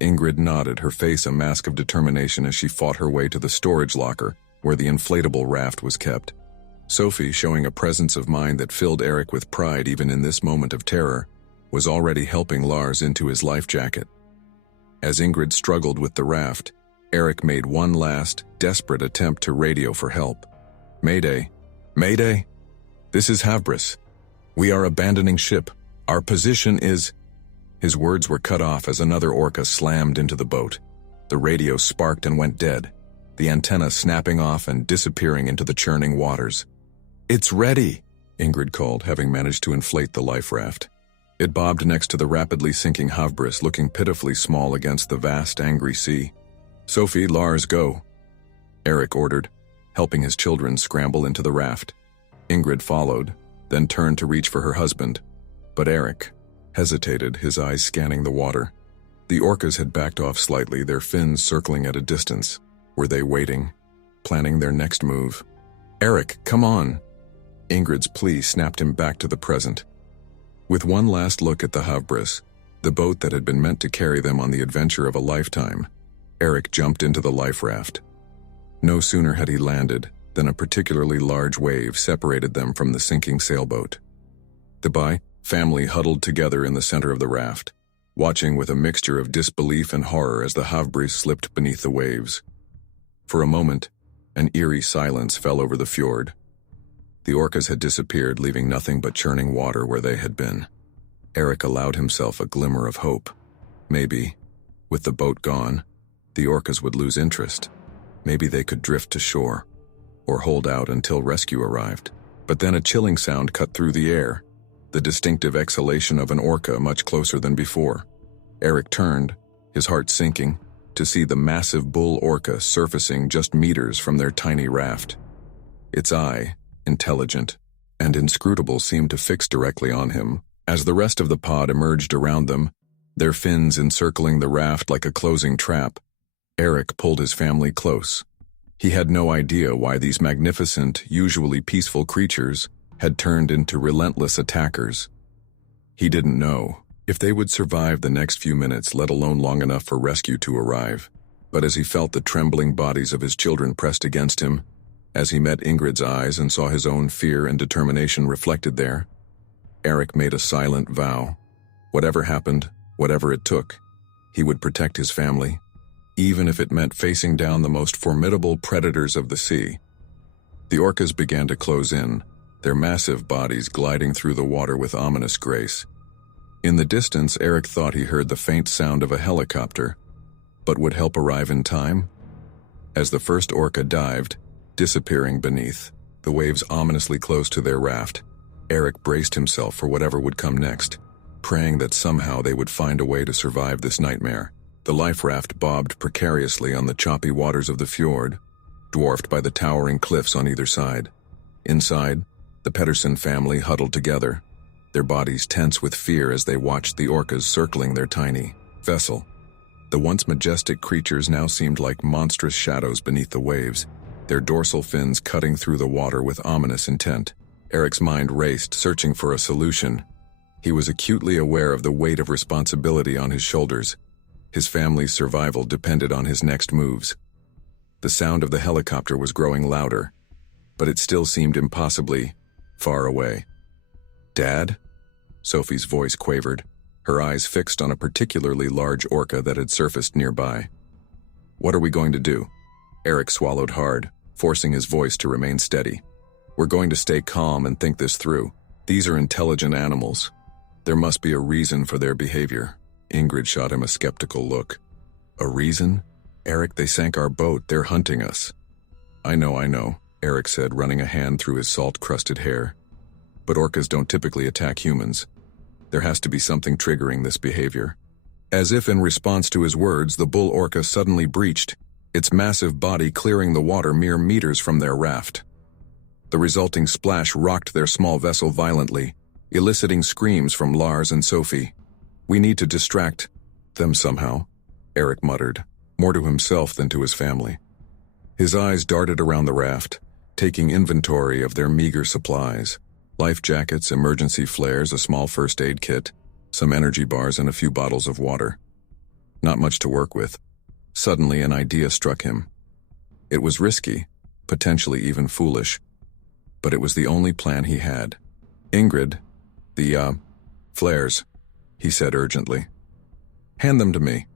Ingrid nodded, her face a mask of determination as she fought her way to the storage locker where the inflatable raft was kept. Sophie, showing a presence of mind that filled Eric with pride even in this moment of terror, was already helping Lars into his life jacket. As Ingrid struggled with the raft, Eric made one last, desperate attempt to radio for help. "Mayday! Mayday! This is Havbris. We are abandoning ship. Our position is—" His words were cut off as another orca slammed into the boat. The radio sparked and went dead, the antenna snapping off and disappearing into the churning waters. "It's ready," Ingrid called, having managed to inflate the life raft. It bobbed next to the rapidly sinking Havbris, looking pitifully small against the vast, angry sea. "Sophie, Lars, go," Eric ordered, helping his children scramble into the raft. Ingrid followed, then turned to reach for her husband. But Eric hesitated, his eyes scanning the water. The orcas had backed off slightly, their fins circling at a distance. Were they waiting, planning their next move? "Eric, come on!" Ingrid's plea snapped him back to the present. With one last look at the Havbris, the boat that had been meant to carry them on the adventure of a lifetime, Eric jumped into the life raft. No sooner had he landed than a particularly large wave separated them from the sinking sailboat. The Bai family huddled together in the center of the raft, watching with a mixture of disbelief and horror as the Havbris slipped beneath the waves. For a moment, an eerie silence fell over the fjord. The orcas had disappeared, leaving nothing but churning water where they had been. Eric allowed himself a glimmer of hope. Maybe, with the boat gone, the orcas would lose interest. Maybe they could drift to shore, or hold out until rescue arrived. But then a chilling sound cut through the air, the distinctive exhalation of an orca much closer than before. Eric turned, his heart sinking, to see the massive bull orca surfacing just meters from their tiny raft. Its eye, intelligent and inscrutable, seemed to fix directly on him. As the rest of the pod emerged around them, their fins encircling the raft like a closing trap, Eric pulled his family close. He had no idea why these magnificent, usually peaceful creatures had turned into relentless attackers. He didn't know if they would survive the next few minutes, let alone long enough for rescue to arrive. But as he felt the trembling bodies of his children pressed against him, as he met Ingrid's eyes and saw his own fear and determination reflected there, Eric made a silent vow. Whatever happened, whatever it took, he would protect his family, even if it meant facing down the most formidable predators of the sea. The orcas began to close in, their massive bodies gliding through the water with ominous grace. In the distance, Eric thought he heard the faint sound of a helicopter, but would help arrive in time? As the first orca dived, disappearing beneath, the waves ominously close to their raft, Eric braced himself for whatever would come next, praying that somehow they would find a way to survive this nightmare. The life raft bobbed precariously on the choppy waters of the fjord, dwarfed by the towering cliffs on either side. Inside, the Pettersson family huddled together, their bodies tense with fear as they watched the orcas circling their tiny vessel. The once majestic creatures now seemed like monstrous shadows beneath the waves, their dorsal fins cutting through the water with ominous intent. Eric's mind raced, searching for a solution. He was acutely aware of the weight of responsibility on his shoulders. His family's survival depended on his next moves. The sound of the helicopter was growing louder, but it still seemed impossibly far away. "Dad?" Sophie's voice quavered, her eyes fixed on a particularly large orca that had surfaced nearby. "What are we going to do?" Eric swallowed hard, forcing his voice to remain steady. "We're going to stay calm and think this through. These are intelligent animals. There must be a reason for their behavior." Ingrid shot him a skeptical look. "A reason? Eric, they sank our boat. They're hunting us." I know," Eric said, running a hand through his salt-crusted hair. "But orcas don't typically attack humans. There has to be something triggering this behavior." As if in response to his words, the bull orca suddenly breached, its massive body clearing the water mere meters from their raft. The resulting splash rocked their small vessel violently, eliciting screams from Lars and Sophie. "We need to distract them somehow," Eric muttered, more to himself than to his family. His eyes darted around the raft, taking inventory of their meager supplies: life jackets, emergency flares, a small first aid kit, some energy bars, and a few bottles of water. Not much to work with. Suddenly, an idea struck him. It was risky, potentially even foolish. but it was the only plan he had. "Ingrid, the, flares," he said urgently. "Hand them to me."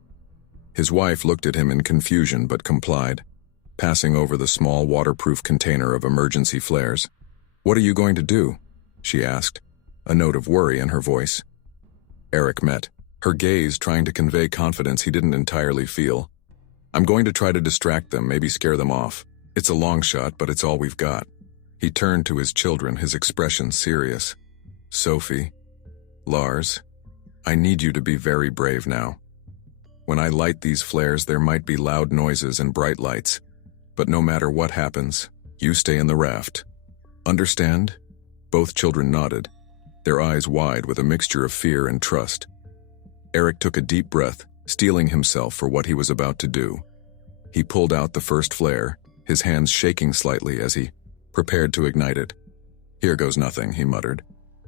His wife looked at him in confusion but complied, passing over the small waterproof container of emergency flares. "What are you going to do?" she asked, a note of worry in her voice. Eric met her gaze, trying to convey confidence he didn't entirely feel. "I'm going to try to distract them, maybe scare them off. It's a long shot, but it's all we've got." He turned to his children, his expression serious. "Sophie, Lars, I need you to be very brave now. When I light these flares, there might be loud noises and bright lights, but no matter what happens, you stay in the raft. Understand?" Both children nodded, their eyes wide with a mixture of fear and trust. Eric took a deep breath, steeling himself for what he was about to do. He pulled out the first flare, his hands shaking slightly as he prepared to ignite it. "Here goes nothing," he muttered.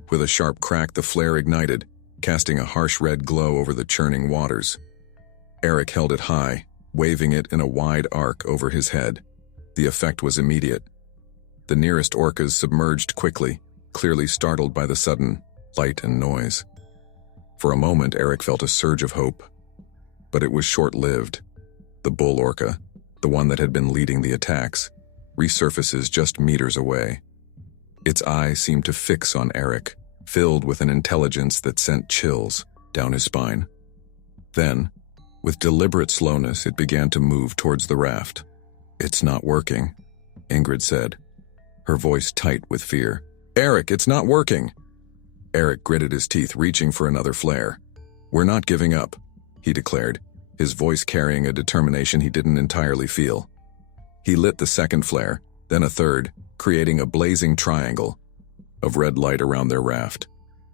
With a sharp crack, the flare ignited, casting a harsh red glow over the churning waters. Eric held it high, waving it in a wide arc over his head. The effect was immediate. The nearest orcas submerged quickly, clearly startled by the sudden light and noise. For a moment, Eric felt a surge of hope, but it was short-lived. The bull orca, the one that had been leading the attacks, resurfaces just meters away. Its eye seemed to fix on Eric, filled with an intelligence that sent chills down his spine. Then, with deliberate slowness, it began to move towards the raft. "It's not working," Ingrid said, her voice tight with fear. "Eric, it's not working!" Eric gritted his teeth, reaching for another flare. "We're not giving up," he declared, his voice carrying a determination he didn't entirely feel. He lit the second flare, then a third, creating a blazing triangle of red light around their raft.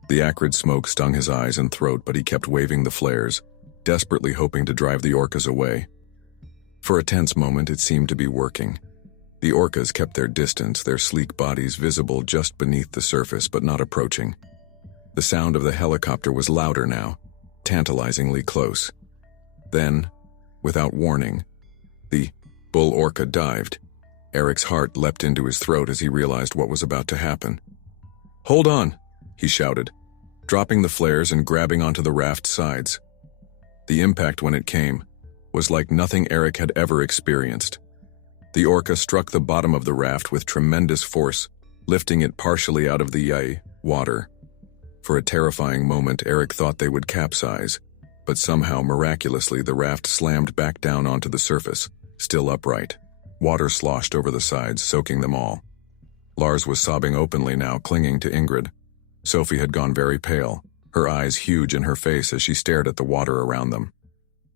The acrid smoke stung his eyes and throat, but he kept waving the flares, desperately hoping to drive the orcas away. For a tense moment, it seemed to be working. The orcas kept their distance, their sleek bodies visible just beneath the surface but not approaching. The sound of the helicopter was louder now, tantalizingly close. Then, without warning, the bull orca dived. Eric's heart leapt into his throat as he realized what was about to happen. "Hold on," he shouted, dropping the flares and grabbing onto the raft's sides. The impact when it came was like nothing Eric had ever experienced. The orca struck the bottom of the raft with tremendous force, lifting it partially out of the water. For a terrifying moment, Eric thought they would capsize, but somehow, miraculously, the raft slammed back down onto the surface, still upright. Water sloshed over the sides, soaking them all. Lars was sobbing openly now, clinging to Ingrid. Sophie had gone very pale, her eyes huge in her face as she stared at the water around them.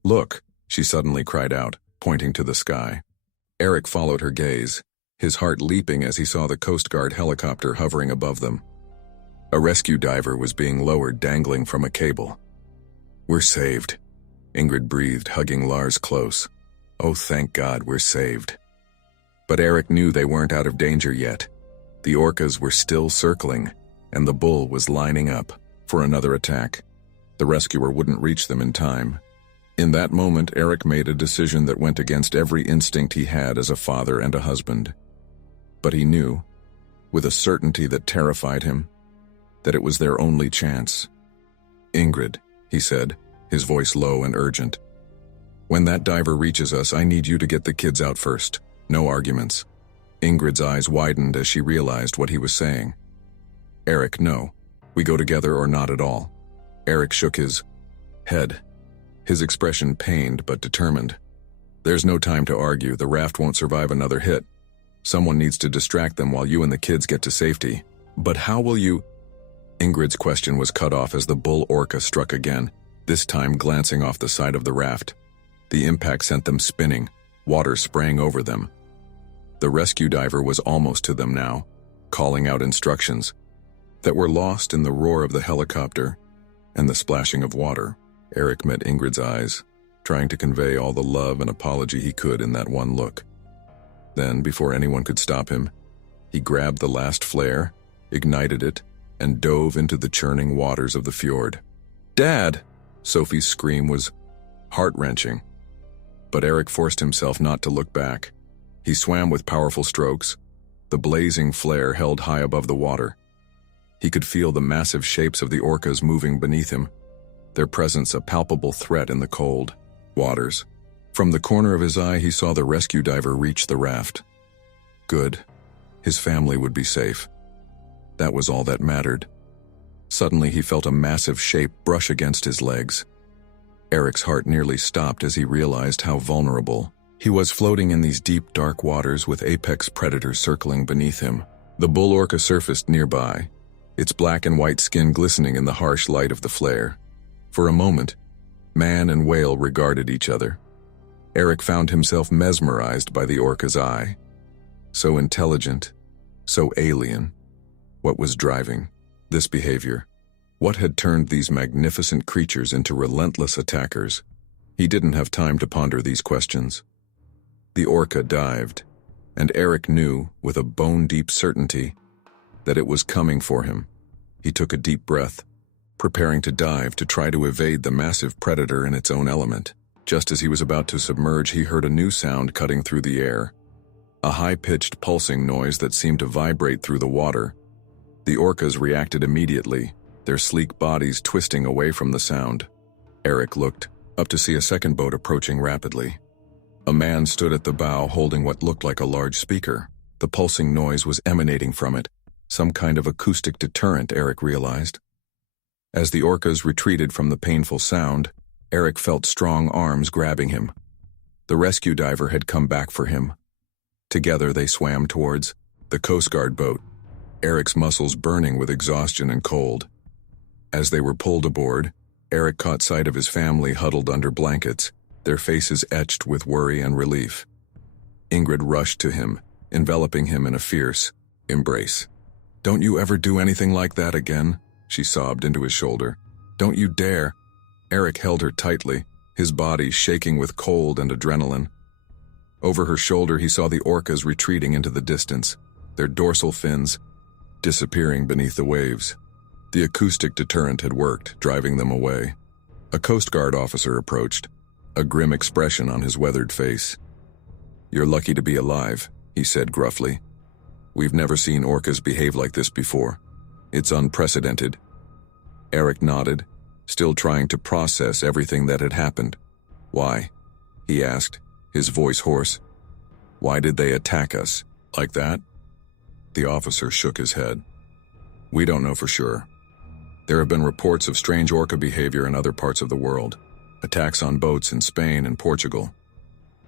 "Look," she suddenly cried out, pointing to the sky. Eric followed her gaze, his heart leaping as he saw the Coast Guard helicopter hovering above them. A rescue diver was being lowered, dangling from a cable. "We're saved," Ingrid breathed, hugging Lars close. "Oh, thank God, we're saved." But Eric knew they weren't out of danger yet. The orcas were still circling, and the bull was lining up for another attack. The rescuer wouldn't reach them in time. In that moment, Eric made a decision that went against every instinct he had as a father and a husband. But he knew, with a certainty that terrified him, that it was their only chance. "Ingrid," he said, his voice low and urgent. "When that diver reaches us, I need you to get the kids out first. No arguments." Ingrid's eyes widened as she realized what he was saying. "Eric, no. We go together or not at all." Eric shook his head, his expression pained but determined. "There's no time to argue. The raft won't survive another hit. Someone needs to distract them while you and the kids get to safety. But how will you—" Ingrid's question was cut off as the bull orca struck again, this time glancing off the side of the raft. The impact sent them spinning, water spraying over them. The rescue diver was almost to them now, calling out instructions that were lost in the roar of the helicopter and the splashing of water. Eric met Ingrid's eyes, trying to convey all the love and apology he could in that one look. Then, before anyone could stop him, he grabbed the last flare, ignited it, and dove into the churning waters of the fjord. "Dad!" Sophie's scream was heart-wrenching. But Eric forced himself not to look back. He swam with powerful strokes, the blazing flare held high above the water. He could feel the massive shapes of the orcas moving beneath him, their presence a palpable threat in the cold waters. From the corner of his eye, he saw the rescue diver reach the raft. Good. His family would be safe. That was all that mattered. Suddenly, he felt a massive shape brush against his legs. Eric's heart nearly stopped as he realized how vulnerable he was, floating in these deep, dark waters with apex predators circling beneath him. The bull orca surfaced nearby, its black and white skin glistening in the harsh light of the flare. For a moment, man and whale regarded each other. Eric found himself mesmerized by the orca's eye. So intelligent, so alien. What was driving this behavior? What had turned these magnificent creatures into relentless attackers? He didn't have time to ponder these questions. The orca dived, and Eric knew, with a bone-deep certainty, that it was coming for him. He took a deep breath, preparing to dive to try to evade the massive predator in its own element. Just as he was about to submerge, he heard a new sound cutting through the air. A high-pitched pulsing noise that seemed to vibrate through the water. The orcas reacted immediately, their sleek bodies twisting away from the sound. Eric looked up to see a second boat approaching rapidly. A man stood at the bow holding what looked like a large speaker. The pulsing noise was emanating from it, some kind of acoustic deterrent, Eric realized. As the orcas retreated from the painful sound, Eric felt strong arms grabbing him. The rescue diver had come back for him. Together they swam towards the Coast Guard boat, Eric's muscles burning with exhaustion and cold. As they were pulled aboard, Eric caught sight of his family huddled under blankets, their faces etched with worry and relief. Ingrid rushed to him, enveloping him in a fierce embrace. "Don't you ever do anything like that again," she sobbed into his shoulder. "Don't you dare." Eric held her tightly, his body shaking with cold and adrenaline. Over her shoulder he saw the orcas retreating into the distance, their dorsal fins disappearing beneath the waves. The acoustic deterrent had worked, driving them away. A Coast Guard officer approached, a grim expression on his weathered face. "You're lucky to be alive," he said gruffly. "We've never seen orcas behave like this before. It's unprecedented." Eric nodded, still trying to process everything that had happened. "Why?" he asked, his voice hoarse. "Why did they attack us like that?" The officer shook his head. "We don't know for sure. There have been reports of strange orca behavior in other parts of the world, attacks on boats in Spain and Portugal.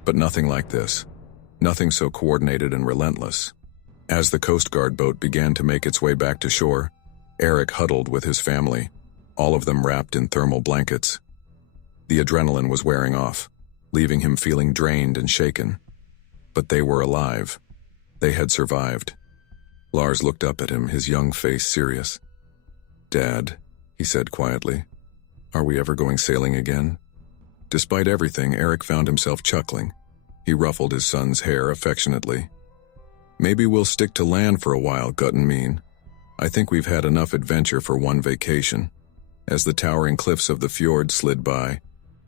But nothing like this. Nothing so coordinated and relentless." As the Coast Guard boat began to make its way back to shore, Eric huddled with his family, all of them wrapped in thermal blankets. The adrenaline was wearing off, leaving him feeling drained and shaken. But they were alive. They had survived. Lars looked up at him, his young face serious. "Dad," he said quietly, "are we ever going sailing again?" Despite everything, Eric found himself chuckling. He ruffled his son's hair affectionately. "Maybe we'll stick to land for a while, Guttenmean. I think we've had enough adventure for one vacation." As the towering cliffs of the fjord slid by,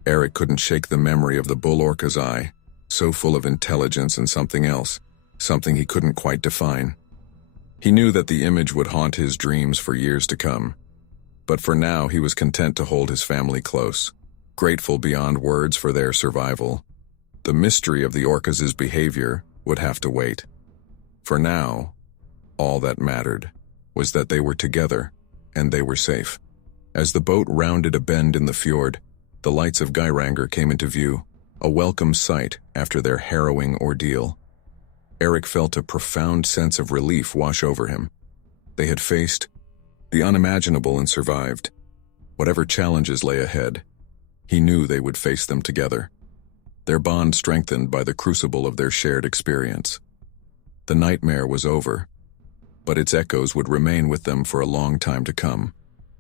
Eric couldn't shake the memory of the bull orca's eye, so full of intelligence and something else, something he couldn't quite define. He knew that the image would haunt his dreams for years to come, but for now he was content to hold his family close, grateful beyond words for their survival. The mystery of the orcas' behavior would have to wait. For now, all that mattered was that they were together and they were safe. As the boat rounded a bend in the fjord, the lights of Geiranger came into view, a welcome sight after their harrowing ordeal. Eric felt a profound sense of relief wash over him. They had faced the unimaginable and survived. Whatever challenges lay ahead, he knew they would face them together, their bond strengthened by the crucible of their shared experience. The nightmare was over, but its echoes would remain with them for a long time to come.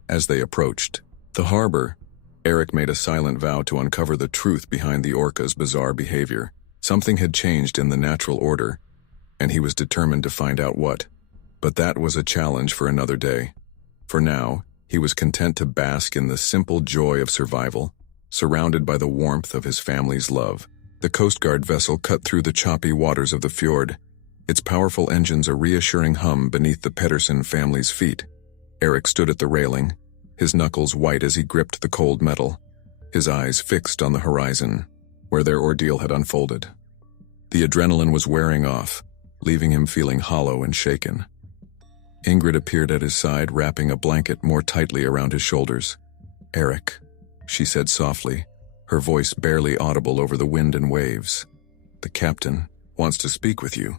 As they approached the harbor, Eric made a silent vow to uncover the truth behind the orca's bizarre behavior. Something had changed in the natural order, and he was determined to find out what. But that was a challenge for another day. For now, he was content to bask in the simple joy of survival, surrounded by the warmth of his family's love. The Coast Guard vessel cut through the choppy waters of the fjord, its powerful engines a reassuring hum beneath the Pedersen family's feet. Eric stood at the railing, his knuckles white as he gripped the cold metal, his eyes fixed on the horizon, where their ordeal had unfolded. The adrenaline was wearing off, leaving him feeling hollow and shaken. Ingrid appeared at his side, wrapping a blanket more tightly around his shoulders. "Eric," she said softly, her voice barely audible over the wind and waves. "The captain wants to speak with you."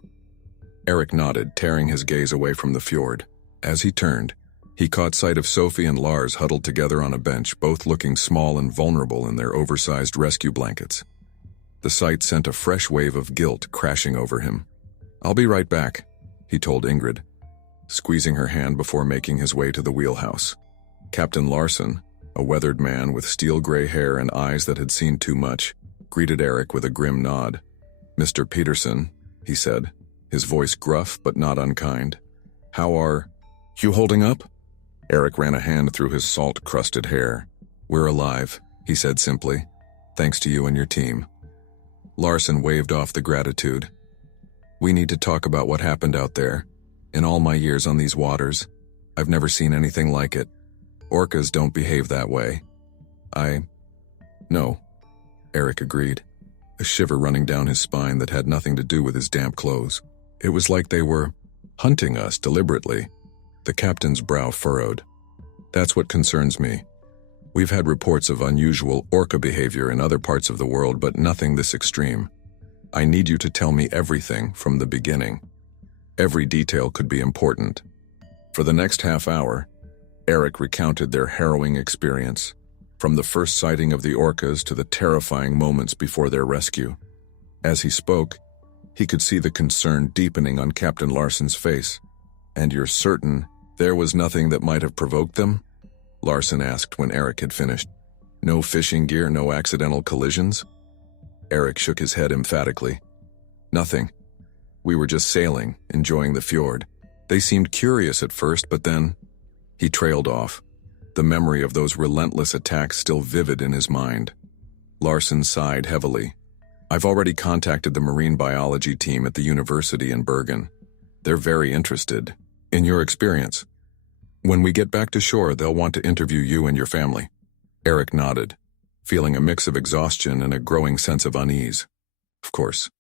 Eric nodded, tearing his gaze away from the fjord. As he turned, he caught sight of Sophie and Lars huddled together on a bench, both looking small and vulnerable in their oversized rescue blankets. The sight sent a fresh wave of guilt crashing over him. "I'll be right back," he told Ingrid, squeezing her hand before making his way to the wheelhouse. Captain Larson, a weathered man with steel-gray hair and eyes that had seen too much, greeted Eric with a grim nod. "Mr. Peterson," he said, his voice gruff but not unkind. "How are you holding up?" Eric ran a hand through his salt-crusted hair. "We're alive," he said simply, "thanks to you and your team." Larson waved off the gratitude. "We need to talk about what happened out there. In all my years on these waters, I've never seen anything like it. Orcas don't behave that way." No," Eric agreed, a shiver running down his spine that had nothing to do with his damp clothes. "It was like they were hunting us deliberately." The captain's brow furrowed. "That's what concerns me. We've had reports of unusual orca behavior in other parts of the world, but nothing this extreme. I need you to tell me everything from the beginning. Every detail could be important." For the next half hour, Eric recounted their harrowing experience, from the first sighting of the orcas to the terrifying moments before their rescue. As he spoke, he could see the concern deepening on Captain Larson's face. "And you're certain there was nothing that might have provoked them?" Larson asked when Eric had finished. "No fishing gear, no accidental collisions?" Eric shook his head emphatically. "Nothing. We were just sailing, enjoying the fjord. They seemed curious at first, but then..." He trailed off, the memory of those relentless attacks still vivid in his mind. Larson sighed heavily. "I've already contacted the marine biology team at the university in Bergen. They're very interested in your experience. When we get back to shore, they'll want to interview you and your family." Eric nodded, feeling a mix of exhaustion and a growing sense of unease. "Of course.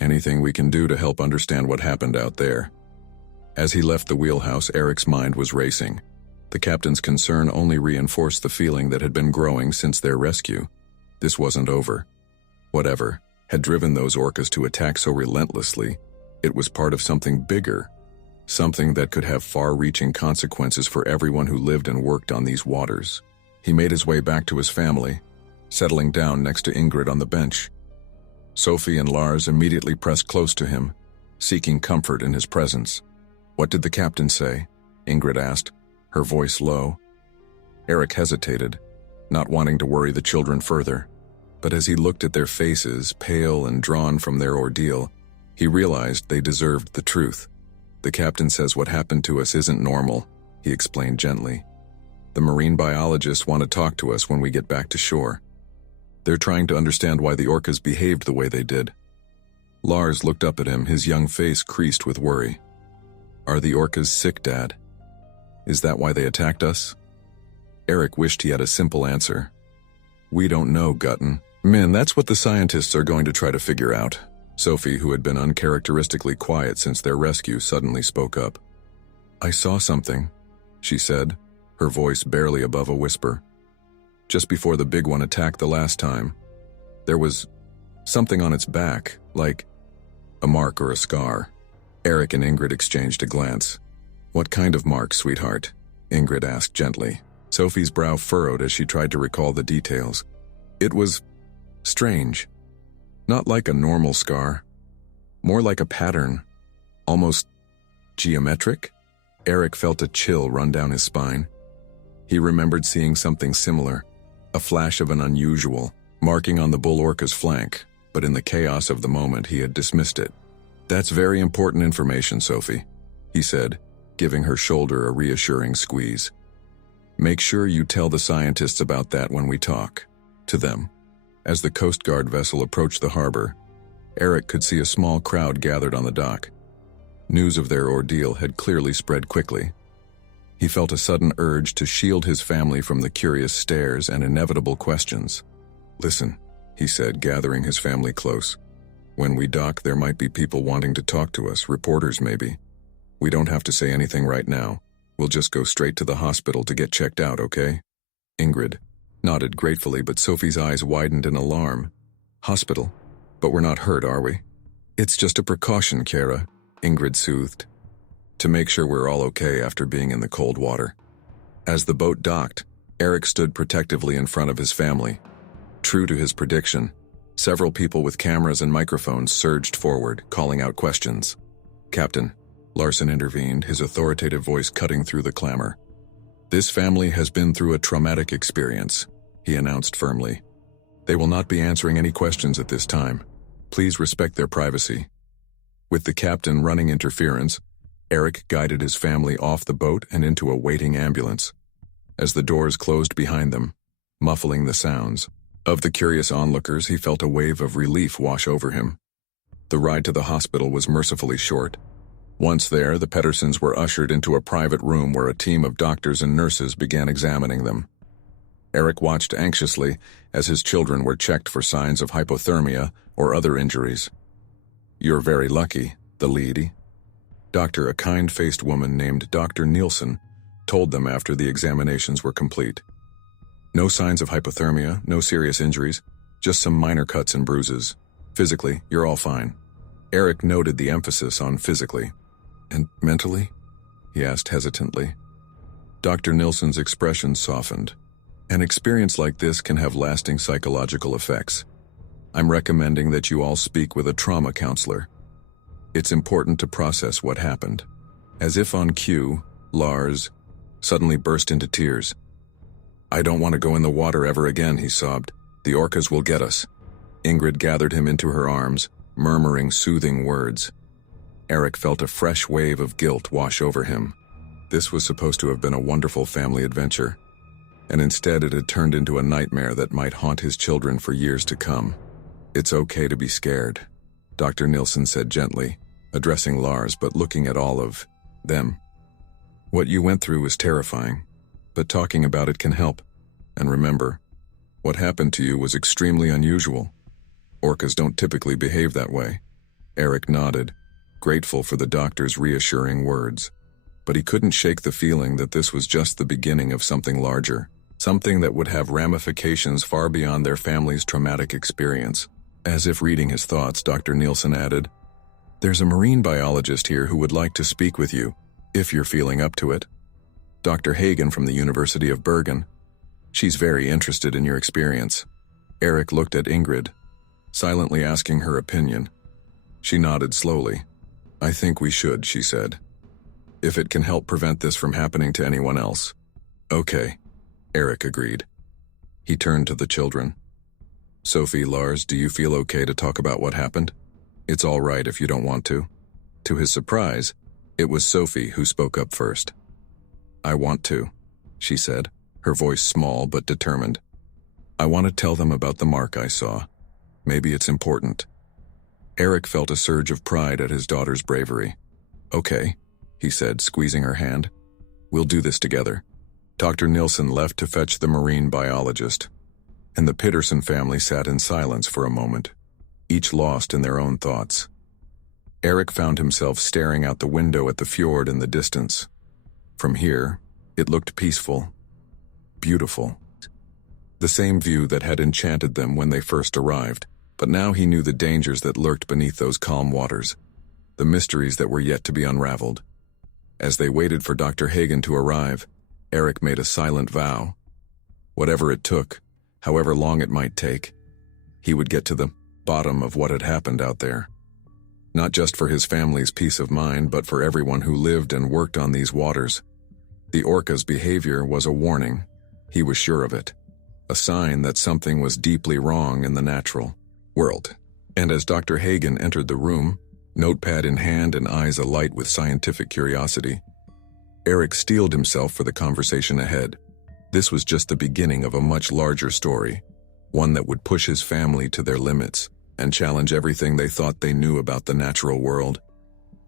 Anything we can do to help understand what happened out there." As he left the wheelhouse, Eric's mind was racing. The captain's concern only reinforced the feeling that had been growing since their rescue. This wasn't over. Whatever had driven those orcas to attack so relentlessly, it was part of something bigger, something that could have far-reaching consequences for everyone who lived and worked on these waters. He made his way back to his family, settling down next to Ingrid on the bench. Sophie and Lars immediately pressed close to him, seeking comfort in his presence. "What did the captain say?" Ingrid asked, her voice low. Eric hesitated, not wanting to worry the children further. But as he looked at their faces, pale and drawn from their ordeal, he realized they deserved the truth. "The captain says what happened to us isn't normal," he explained gently. "The marine biologists want to talk to us when we get back to shore. They're trying to understand why the orcas behaved the way they did." Lars looked up at him, his young face creased with worry. "Are the orcas sick, Dad? Is that why they attacked us?" Eric wished he had a simple answer. "We don't know, Gutton. Man, that's what the scientists are going to try to figure out." Sophie, who had been uncharacteristically quiet since their rescue, suddenly spoke up. "I saw something," she said, her voice barely above a whisper. "Just before the big one attacked the last time, there was something on its back, like a mark or a scar." Eric and Ingrid exchanged a glance. "What kind of mark, sweetheart?" Ingrid asked gently. Sophie's brow furrowed as she tried to recall the details. "It was strange. Not like a normal scar. More like a pattern. Almost geometric?" Eric felt a chill run down his spine. He remembered seeing something similar, a flash of an unusual marking on the bull orca's flank, but in the chaos of the moment he had dismissed it. "That's very important information, Sophie," he said, giving her shoulder a reassuring squeeze. "Make sure you tell the scientists about that when we talk to them." As the Coast Guard vessel approached the harbor, Eric could see a small crowd gathered on the dock. News of their ordeal had clearly spread quickly. He felt a sudden urge to shield his family from the curious stares and inevitable questions. "Listen," he said, gathering his family close. "When we dock, there might be people wanting to talk to us, reporters maybe. We don't have to say anything right now. We'll just go straight to the hospital to get checked out, okay?" Ingrid nodded gratefully, but Sophie's eyes widened in alarm. "Hospital? But we're not hurt, are we?" "It's just a precaution, Kara," Ingrid soothed. "To make sure we're all okay after being in the cold water." As the boat docked, Eric stood protectively in front of his family. True to his prediction, several people with cameras and microphones surged forward, calling out questions. "Captain," Larson intervened, his authoritative voice cutting through the clamor. "This family has been through a traumatic experience," he announced firmly. "They will not be answering any questions at this time. Please respect their privacy." With the captain running interference, Eric guided his family off the boat and into a waiting ambulance. As the doors closed behind them, muffling the sounds of the curious onlookers, he felt a wave of relief wash over him. The ride to the hospital was mercifully short. Once there, the Pedersons were ushered into a private room where a team of doctors and nurses began examining them. Eric watched anxiously as his children were checked for signs of hypothermia or other injuries. "You're very lucky," the lady, a kind-faced woman named Dr. Nielsen, told them after the examinations were complete. "No signs of hypothermia, no serious injuries, just some minor cuts and bruises. Physically, you're all fine." Eric noted the emphasis on physically. "And mentally?" he asked hesitantly. Dr. Nielsen's expression softened. "An experience like this can have lasting psychological effects. I'm recommending that you all speak with a trauma counselor. It's important to process what happened." As if on cue, Lars suddenly burst into tears. "I don't want to go in the water ever again," he sobbed. "The orcas will get us." Ingrid gathered him into her arms, murmuring soothing words. Eric felt a fresh wave of guilt wash over him. This was supposed to have been a wonderful family adventure, and instead it had turned into a nightmare that might haunt his children for years to come. "It's okay to be scared," Dr. Nielsen said gently, addressing Lars but looking at all of them. "What you went through was terrifying, but talking about it can help. And remember, what happened to you was extremely unusual. Orcas don't typically behave that way." Eric nodded, grateful for the doctor's reassuring words. But he couldn't shake the feeling that this was just the beginning of something larger, something that would have ramifications far beyond their family's traumatic experience. As if reading his thoughts, Dr. Nielsen added, "There's a marine biologist here who would like to speak with you, if you're feeling up to it. Dr. Hagen from the University of Bergen. She's very interested in your experience." Eric looked at Ingrid, silently asking her opinion. She nodded slowly. "I think we should," she said. "If it can help prevent this from happening to anyone else." "Okay," Eric agreed. He turned to the children. "Sophie, Lars, do you feel okay to talk about what happened? It's all right if you don't want to." To his surprise, it was Sophie who spoke up first. "I want to," she said, her voice small but determined. "I want to tell them about the mark I saw. Maybe it's important." Eric felt a surge of pride at his daughter's bravery. "Okay," he said, squeezing her hand. "We'll do this together." Dr. Nielsen left to fetch the marine biologist, and the Pedersen family sat in silence for a moment, each lost in their own thoughts. Eric found himself staring out the window at the fjord in the distance. From here, it looked peaceful, beautiful. The same view that had enchanted them when they first arrived, but now he knew the dangers that lurked beneath those calm waters, the mysteries that were yet to be unraveled. As they waited for Dr. Hagen to arrive, Eric made a silent vow. Whatever it took, however long it might take, he would get to the bottom of what had happened out there. Not just for his family's peace of mind, but for everyone who lived and worked on these waters. The orca's behavior was a warning. He was sure of it. A sign that something was deeply wrong in the natural world. And as Dr. Hagen entered the room, notepad in hand and eyes alight with scientific curiosity, Eric steeled himself for the conversation ahead. This was just the beginning of a much larger story, one that would push his family to their limits and challenge everything they thought they knew about the natural world.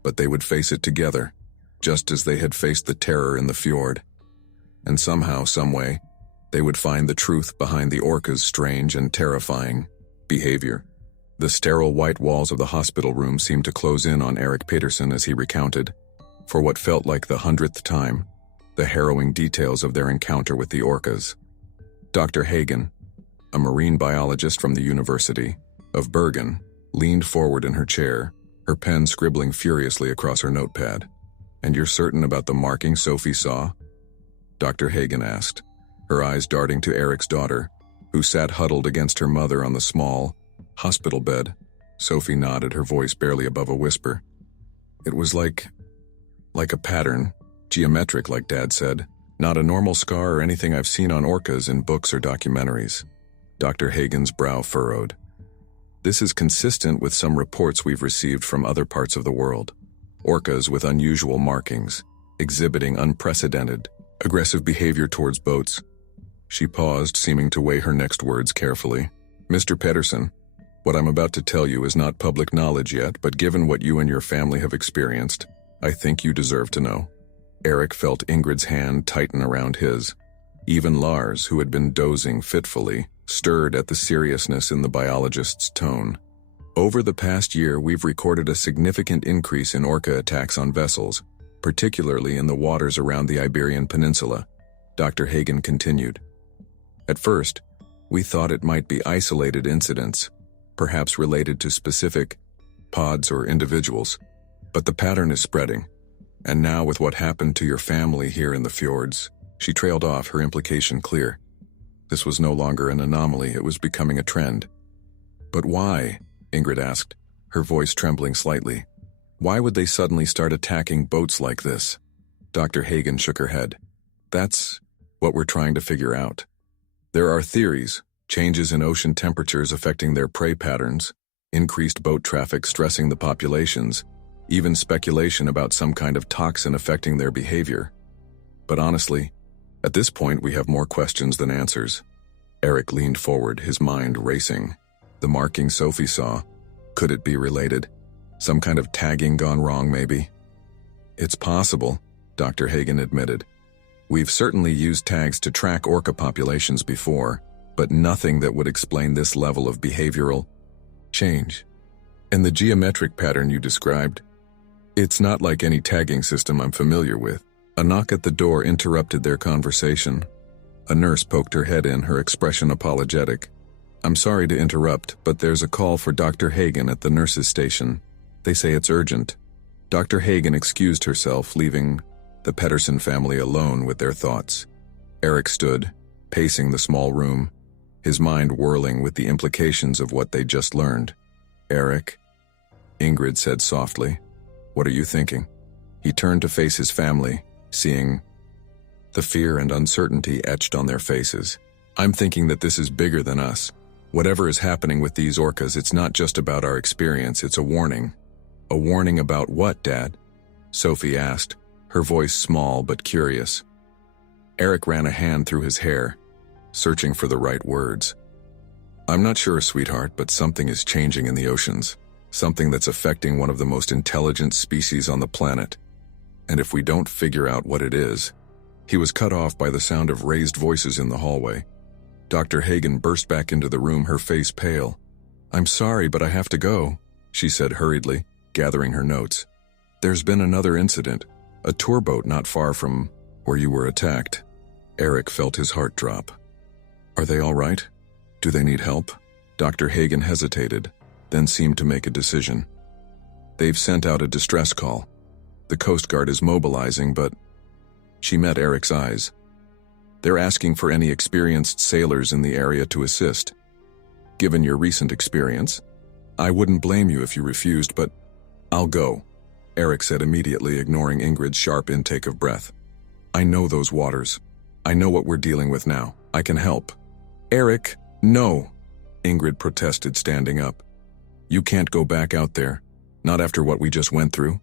but they would face it together, just as they had faced the terror in the fjord. And somehow, someway, they would find the truth behind the orca's strange and terrifying behavior. The sterile white walls of the hospital room seemed to close in on Erik Peterson as he recounted, for what felt like the 100th time, the harrowing details of their encounter with the orcas. Dr. Hagen, a marine biologist from the University of Bergen, leaned forward in her chair, her pen scribbling furiously across her notepad. "And you're certain about the marking Sophie saw?" Dr. Hagen asked, her eyes darting to Eric's daughter, who sat huddled against her mother on the small hospital bed. Sophie nodded, her voice barely above a whisper. "It was like a pattern, geometric like Dad said, not a normal scar or anything I've seen on orcas in books or documentaries." Dr. Hagen's brow furrowed. "This is consistent with some reports we've received from other parts of the world. Orcas with unusual markings, exhibiting unprecedented, aggressive behavior towards boats." She paused, seeming to weigh her next words carefully. "Mr. Pedersen, what I'm about to tell you is not public knowledge yet, but given what you and your family have experienced, I think you deserve to know." Erik felt Ingrid's hand tighten around his. Even Lars, who had been dozing fitfully, stirred at the seriousness in the biologist's tone. "Over the past year, we've recorded a significant increase in orca attacks on vessels, particularly in the waters around the Iberian Peninsula," Dr. Hagen continued. "At first, we thought it might be isolated incidents, perhaps related to specific pods or individuals, but the pattern is spreading. And now with what happened to your family here in the fjords," she trailed off, her implication clear. This was no longer an anomaly, it was becoming a trend. "But why?" Ingrid asked, her voice trembling slightly. "Why would they suddenly start attacking boats like this?" Dr. Hagen shook her head. "That's what we're trying to figure out. There are theories, changes in ocean temperatures affecting their prey patterns, increased boat traffic stressing the populations, even speculation about some kind of toxin affecting their behavior. But honestly, at this point we have more questions than answers." Erik leaned forward, his mind racing. The marking Sophie saw, could it be related? Some kind of tagging gone wrong, maybe? "It's possible," Dr. Hagen admitted. "We've certainly used tags to track orca populations before, but nothing that would explain this level of behavioral change. And the geometric pattern you described? It's not like any tagging system I'm familiar with." A knock at the door interrupted their conversation. A nurse poked her head in, her expression apologetic. "I'm sorry to interrupt, but there's a call for Dr. Hagen at the nurse's station. They say it's urgent." Dr. Hagen excused herself, leaving the Pedersen family alone with their thoughts. Erik stood, pacing the small room, his mind whirling with the implications of what they'd just learned. "Erik," Ingrid said softly, "what are you thinking?" He turned to face his family, seeing the fear and uncertainty etched on their faces. "I'm thinking that this is bigger than us. Whatever is happening with these orcas, it's not just about our experience, it's a warning." "A warning about what, Dad?" Sophie asked, her voice small but curious. Erik ran a hand through his hair, searching for the right words. "I'm not sure, sweetheart, but something is changing in the oceans. Something that's affecting one of the most intelligent species on the planet. And if we don't figure out what it is..." He was cut off by the sound of raised voices in the hallway. Dr. Hagen burst back into the room, her face pale. "I'm sorry, but I have to go," she said hurriedly, gathering her notes. "There's been another incident, a tour boat not far from where you were attacked." Erik felt his heart drop. "Are they all right? Do they need help?" Dr. Hagen hesitated, then seemed to make a decision. "They've sent out a distress call. The Coast Guard is mobilizing, but..." She met Erik's eyes. "They're asking for any experienced sailors in the area to assist. Given your recent experience, I wouldn't blame you if you refused, but..." "I'll go," Erik said immediately, ignoring Ingrid's sharp intake of breath. "I know those waters. I know what we're dealing with now. I can help." "Erik, no," Ingrid protested, standing up. "You can't go back out there, not after what we just went through."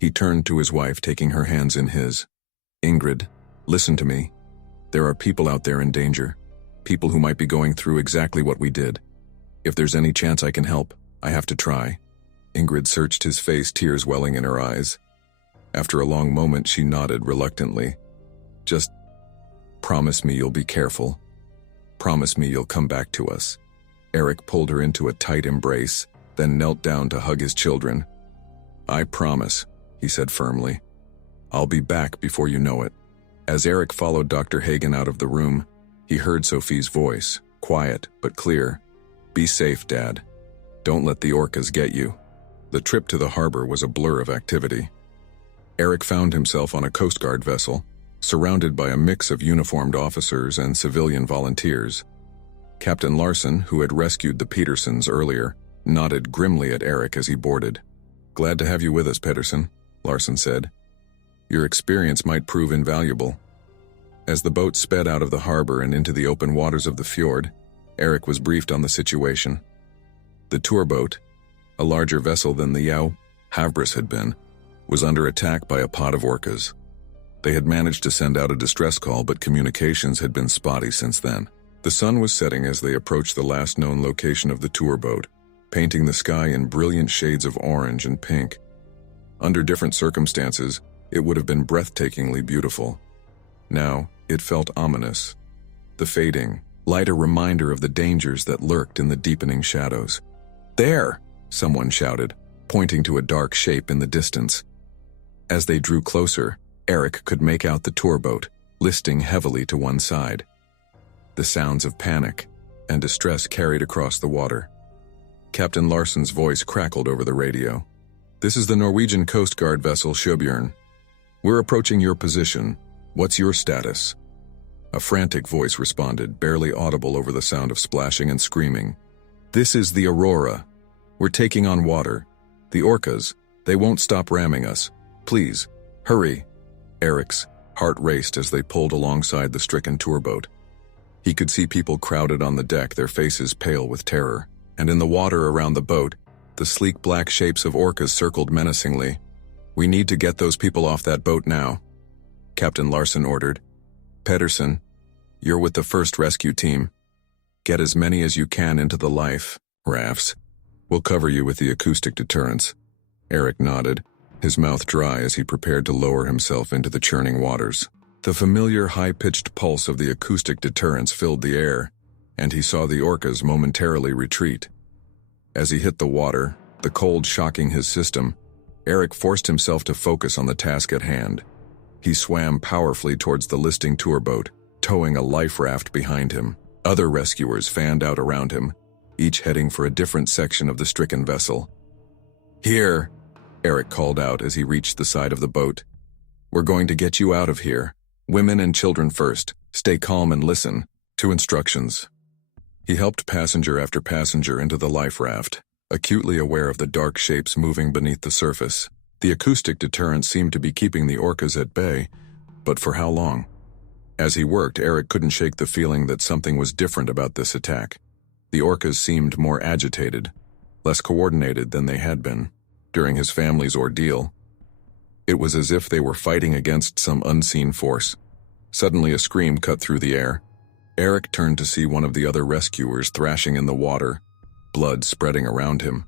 He turned to his wife, taking her hands in his. "Ingrid, listen to me. There are people out there in danger, people who might be going through exactly what we did. If there's any chance I can help, I have to try." Ingrid searched his face, tears welling in her eyes. After a long moment, she nodded reluctantly. Just promise me you'll be careful. Promise me you'll come back to us. Eric pulled her into a tight embrace, then knelt down to hug his children. I promise, he said firmly. I'll be back before you know it. As Eric followed Dr. Hagen out of the room, he heard Sophie's voice, quiet but clear. Be safe, Dad. Don't let the orcas get you. The trip to the harbor was a blur of activity. Eric found himself on a Coast Guard vessel, surrounded by a mix of uniformed officers and civilian volunteers. Captain Larson, who had rescued the Petersons earlier, nodded grimly at Eric as he boarded. Glad to have you with us, Pedersen, Larson said. Your experience might prove invaluable. As the boat sped out of the harbor and into the open waters of the fjord, Eric was briefed on the situation. The tour boat, a larger vessel than the Yao Havbris had been, was under attack by a pod of orcas. They had managed to send out a distress call, but communications had been spotty since then. The sun was setting as they approached the last known location of the tour boat, painting the sky in brilliant shades of orange and pink. Under different circumstances, it would have been breathtakingly beautiful. Now, it felt ominous. The fading light a reminder of the dangers that lurked in the deepening shadows. There! Someone shouted, pointing to a dark shape in the distance. As they drew closer, Eric could make out the tour boat, listing heavily to one side. The sounds of panic and distress carried across the water. Captain Larson's voice crackled over the radio. This is the Norwegian Coast Guard vessel Sjøbjørn. We're approaching your position. What's your status? A frantic voice responded, barely audible over the sound of splashing and screaming. This is the Aurora. We're taking on water. The orcas, they won't stop ramming us. Please, hurry. Eric's heart raced as they pulled alongside the stricken tour boat. He could see people crowded on the deck, their faces pale with terror, and in the water around the boat, the sleek black shapes of orcas circled menacingly. We need to get those people off that boat now, Captain Larson ordered. Pedersen, you're with the first rescue team. Get as many as you can into the life rafts. We'll cover you with the acoustic deterrents. Eric nodded, his mouth dry as he prepared to lower himself into the churning waters. The familiar high-pitched pulse of the acoustic deterrents filled the air, and he saw the orcas momentarily retreat. As he hit the water, the cold shocking his system, Eric forced himself to focus on the task at hand. He swam powerfully towards the listing tour boat, towing a life raft behind him. Other rescuers fanned out around him, each heading for a different section of the stricken vessel. Here, Eric called out as he reached the side of the boat. We're going to get you out of here. Women and children first. Stay calm and listen to instructions. He helped passenger after passenger into the life raft, acutely aware of the dark shapes moving beneath the surface. The acoustic deterrent seemed to be keeping the orcas at bay, but for how long? As he worked, Eric couldn't shake the feeling that something was different about this attack. The orcas seemed more agitated, less coordinated than they had been during his family's ordeal. It was as if they were fighting against some unseen force. Suddenly a scream cut through the air. Eric turned to see one of the other rescuers thrashing in the water, blood spreading around him.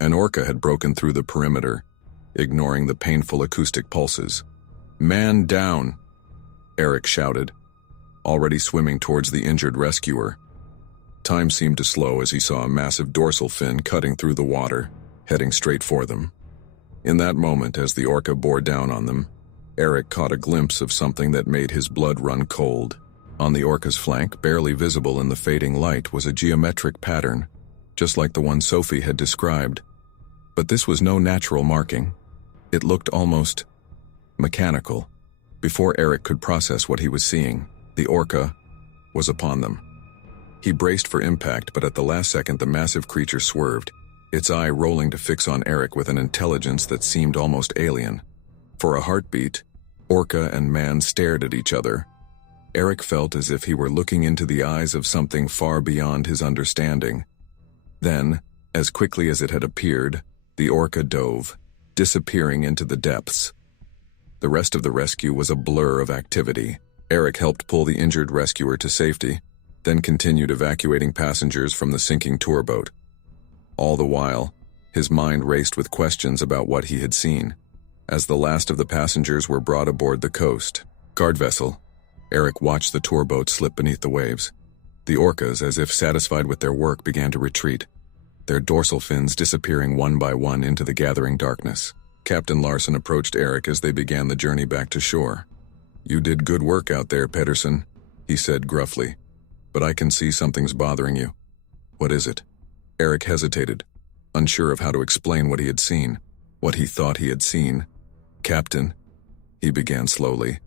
An orca had broken through the perimeter, ignoring the painful acoustic pulses. Man down! Eric shouted, already swimming towards the injured rescuer. Time seemed to slow as he saw a massive dorsal fin cutting through the water, heading straight for them. In that moment, as the orca bore down on them, Eric caught a glimpse of something that made his blood run cold. On the orca's flank, barely visible in the fading light, was a geometric pattern, just like the one Sophie had described. But this was no natural marking. It looked almost mechanical. Before Eric could process what he was seeing, the orca was upon them. He braced for impact, but at the last second the massive creature swerved, its eye rolling to fix on Eric with an intelligence that seemed almost alien. For a heartbeat, orca and man stared at each other. Eric felt as if he were looking into the eyes of something far beyond his understanding. Then, as quickly as it had appeared, the orca dove, disappearing into the depths. The rest of the rescue was a blur of activity. Eric helped pull the injured rescuer to safety, then continued evacuating passengers from the sinking tour boat. All the while, His mind raced with questions about what he had seen. As the last of the passengers were brought aboard the Coast Guard vessel, Eric watched the tour boat slip beneath the waves. The orcas, as if satisfied with their work, began to retreat, their dorsal fins disappearing one by one into the gathering darkness. Captain Larson approached Eric as they began the journey back to shore. "You did good work out there, Pedersen," he said gruffly, "but I can see something's bothering you." "What is it?" Eric hesitated, unsure of how to explain what he had seen, what he thought he had seen. "Captain," he began slowly,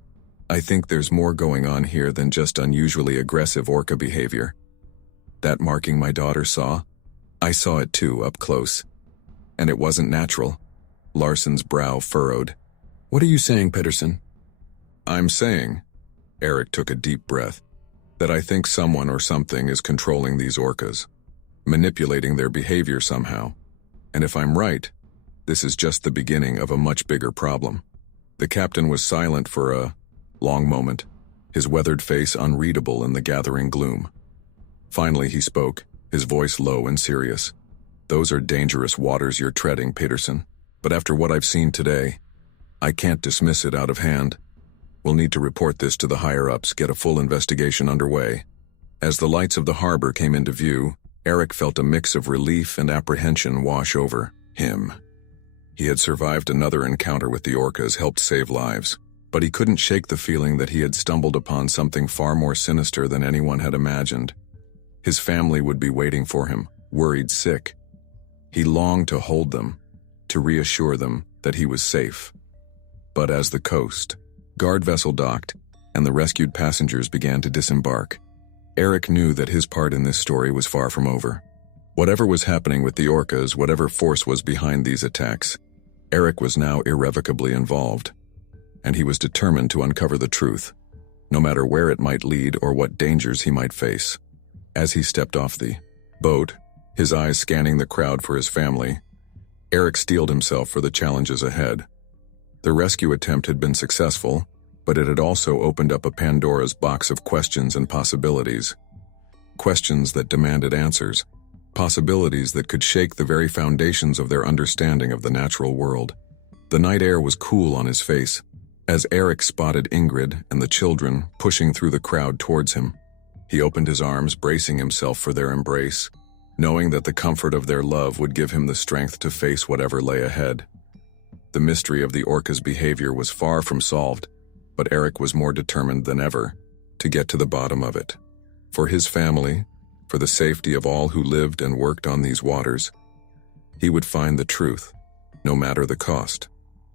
"I think there's more going on here than just unusually aggressive orca behavior. That marking my daughter saw? I saw it too, up close. And it wasn't natural." Larson's brow furrowed. "What are you saying, Pedersen?" "I'm saying," Eric took a deep breath, "that I think someone or something is controlling these orcas, manipulating their behavior somehow. And if I'm right, this is just the beginning of a much bigger problem." The captain was silent for a long moment, his weathered face unreadable in the gathering gloom. Finally he spoke, his voice low and serious. "Those are dangerous waters you're treading, Pedersen. But after what I've seen today, I can't dismiss it out of hand. We'll need to report this to the higher-ups, get a full investigation underway." As the lights of the harbor came into view, Eric felt a mix of relief and apprehension wash over him. He had survived another encounter with the orcas, helped save lives, but he couldn't shake the feeling that he had stumbled upon something far more sinister than anyone had imagined. His family would be waiting for him, worried sick. He longed to hold them, to reassure them that he was safe. But as the Coast Guard vessel docked and the rescued passengers began to disembark, Eric knew that his part in this story was far from over. Whatever was happening with the orcas, whatever force was behind these attacks, Eric was now irrevocably involved, and he was determined to uncover the truth, no matter where it might lead or what dangers he might face. As he stepped off the boat, his eyes scanning the crowd for his family, Eric steeled himself for the challenges ahead. The rescue attempt had been successful, but it had also opened up a Pandora's box of questions and possibilities. Questions that demanded answers, possibilities that could shake the very foundations of their understanding of the natural world. The night air was cool on his face, as Eric spotted Ingrid and the children pushing through the crowd towards him. He opened his arms, bracing himself for their embrace, knowing that the comfort of their love would give him the strength to face whatever lay ahead. The mystery of the orca's behavior was far from solved, but Eric was more determined than ever to get to the bottom of it. For his family, for the safety of all who lived and worked on these waters, he would find the truth, no matter the cost.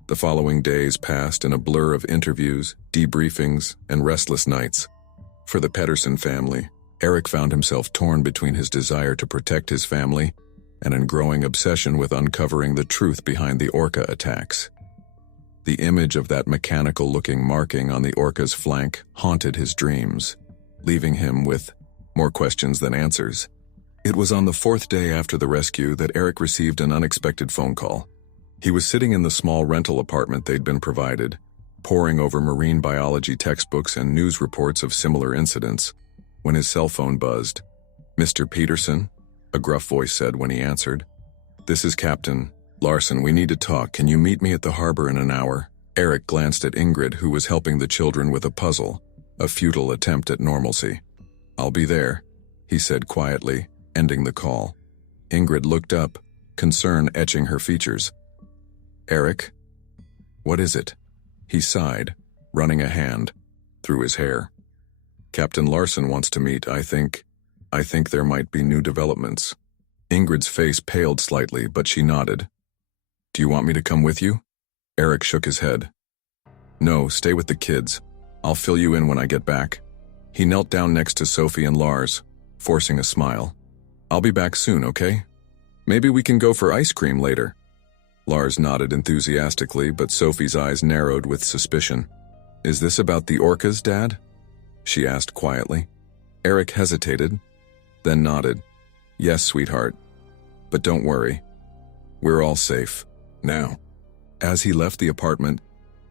The following days passed in a blur of interviews, debriefings, and restless nights. For the Pedersen family, Eric found himself torn between his desire to protect his family and a growing obsession with uncovering the truth behind the ORCA attacks. The image of that mechanical-looking marking on the orca's flank haunted his dreams, leaving him with more questions than answers. It was on the fourth day after the rescue that Eric received an unexpected phone call. He was sitting in the small rental apartment they'd been provided, poring over marine biology textbooks and news reports of similar incidents, when his cell phone buzzed. "Mr. Pedersen?" a gruff voice said when he answered. "This is Captain Larson. We need to talk. Can you meet me at the harbor in an hour?" Eric glanced at Ingrid, who was helping the children with a puzzle, a futile attempt at normalcy. "I'll be there," he said quietly, ending the call. Ingrid looked up, concern etching her features. "Eric? What is it?" He sighed, running a hand through his hair. "Captain Larson wants to meet. I think there might be new developments." Ingrid's face paled slightly, but she nodded. "Do you want me to come with you?" Eric shook his head. "No, stay with the kids. I'll fill you in when I get back." He knelt down next to Sophie and Lars, forcing a smile. "I'll be back soon, okay? Maybe we can go for ice cream later." Lars nodded enthusiastically, but Sophie's eyes narrowed with suspicion. "Is this about the orcas, Dad?" she asked quietly. Eric hesitated, then nodded. "Yes, sweetheart. But don't worry. We're all safe now." As he left the apartment,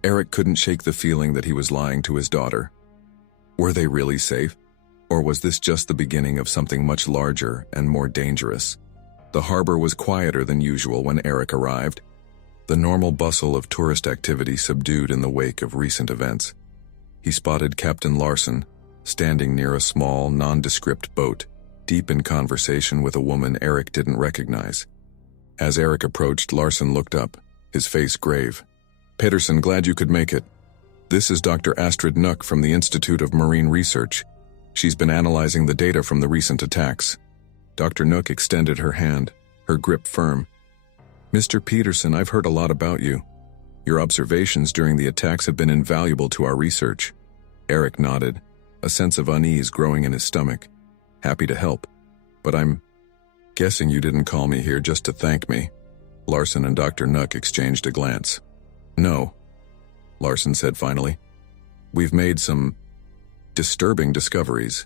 Eric couldn't shake the feeling that he was lying to his daughter. Were they really safe? Or was this just the beginning of something much larger and more dangerous? The harbor was quieter than usual when Eric arrived, the normal bustle of tourist activity subdued in the wake of recent events. He spotted Captain Larson, standing near a small, nondescript boat, deep in conversation with a woman Eric didn't recognize. As Eric approached, Larson looked up, his face grave. "Peterson, glad you could make it. This is Dr. Astrid Nook from the Institute of Marine Research. She's been analyzing the data from the recent attacks." Dr. Nook extended her hand, her grip firm. "Mr. Peterson, I've heard a lot about you. Your observations during the attacks have been invaluable to our research." Eric nodded, a sense of unease growing in his stomach. "Happy to help, but I'm guessing you didn't call me here just to thank me." Larson and Dr. Nook exchanged a glance. "No," Larson said finally. "We've made some disturbing discoveries,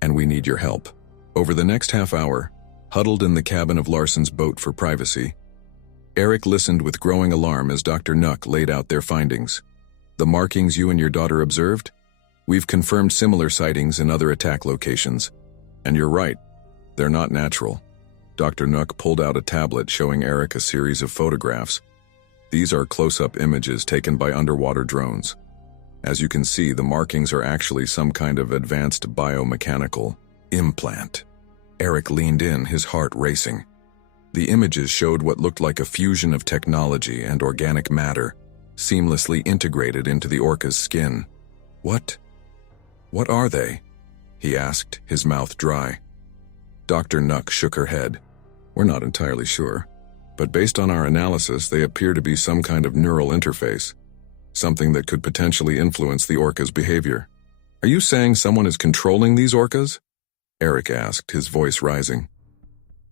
and we need your help." Over the next half hour, huddled in the cabin of Larson's boat for privacy, Eric listened with growing alarm as Dr. Nook laid out their findings. "The markings you and your daughter observed? We've confirmed similar sightings in other attack locations. And you're right, they're not natural." Dr. Nook pulled out a tablet showing Eric a series of photographs. These are close-up images taken by underwater drones. As you can see, the markings are actually some kind of advanced biomechanical implant. Eric leaned in, his heart racing. The images showed what looked like a fusion of technology and organic matter, seamlessly integrated into the orca's skin. What are they?" he asked, his mouth dry. Dr. Nook shook her head. "We're not entirely sure, but based on our analysis, they appear to be some kind of neural interface, something that could potentially influence the orca's behavior." "Are you saying someone is controlling these orcas?" Eric asked, his voice rising.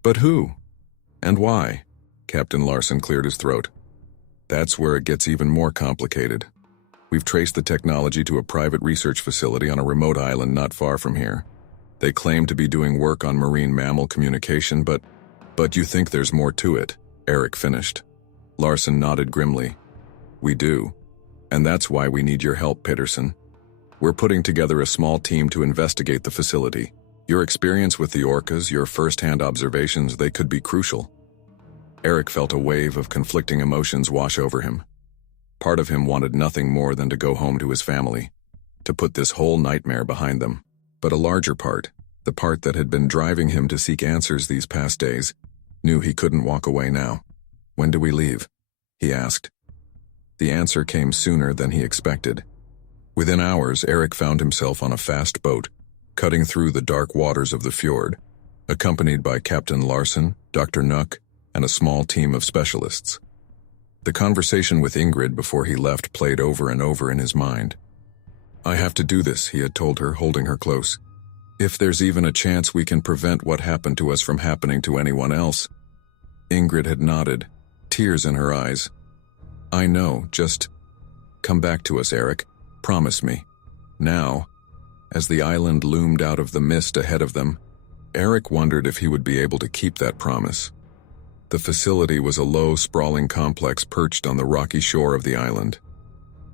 "But who? And why?" Captain Larson cleared his throat. "That's where it gets even more complicated. We've traced the technology to a private research facility on a remote island not far from here. They claim to be doing work on marine mammal communication, but you think there's more to it," Eric finished. Larson nodded grimly. "We do. And that's why we need your help, Peterson. We're putting together a small team to investigate the facility. Your experience with the orcas, your first-hand observations, they could be crucial." Eric felt a wave of conflicting emotions wash over him. Part of him wanted nothing more than to go home to his family, to put this whole nightmare behind them. But a larger part, the part that had been driving him to seek answers these past days, knew he couldn't walk away now. "When do we leave?" he asked. The answer came sooner than he expected. Within hours, Eric found himself on a fast boat, cutting through the dark waters of the fjord, accompanied by Captain Larson, Dr. Nook, and a small team of specialists. The conversation with Ingrid before he left played over and over in his mind. "I have to do this," he had told her, holding her close. "If there's even a chance we can prevent what happened to us from happening to anyone else." Ingrid had nodded, tears in her eyes. "I know, just come back to us, Eric. Promise me." Now, as the island loomed out of the mist ahead of them, Eric wondered if he would be able to keep that promise. The facility was a low, sprawling complex perched on the rocky shore of the island.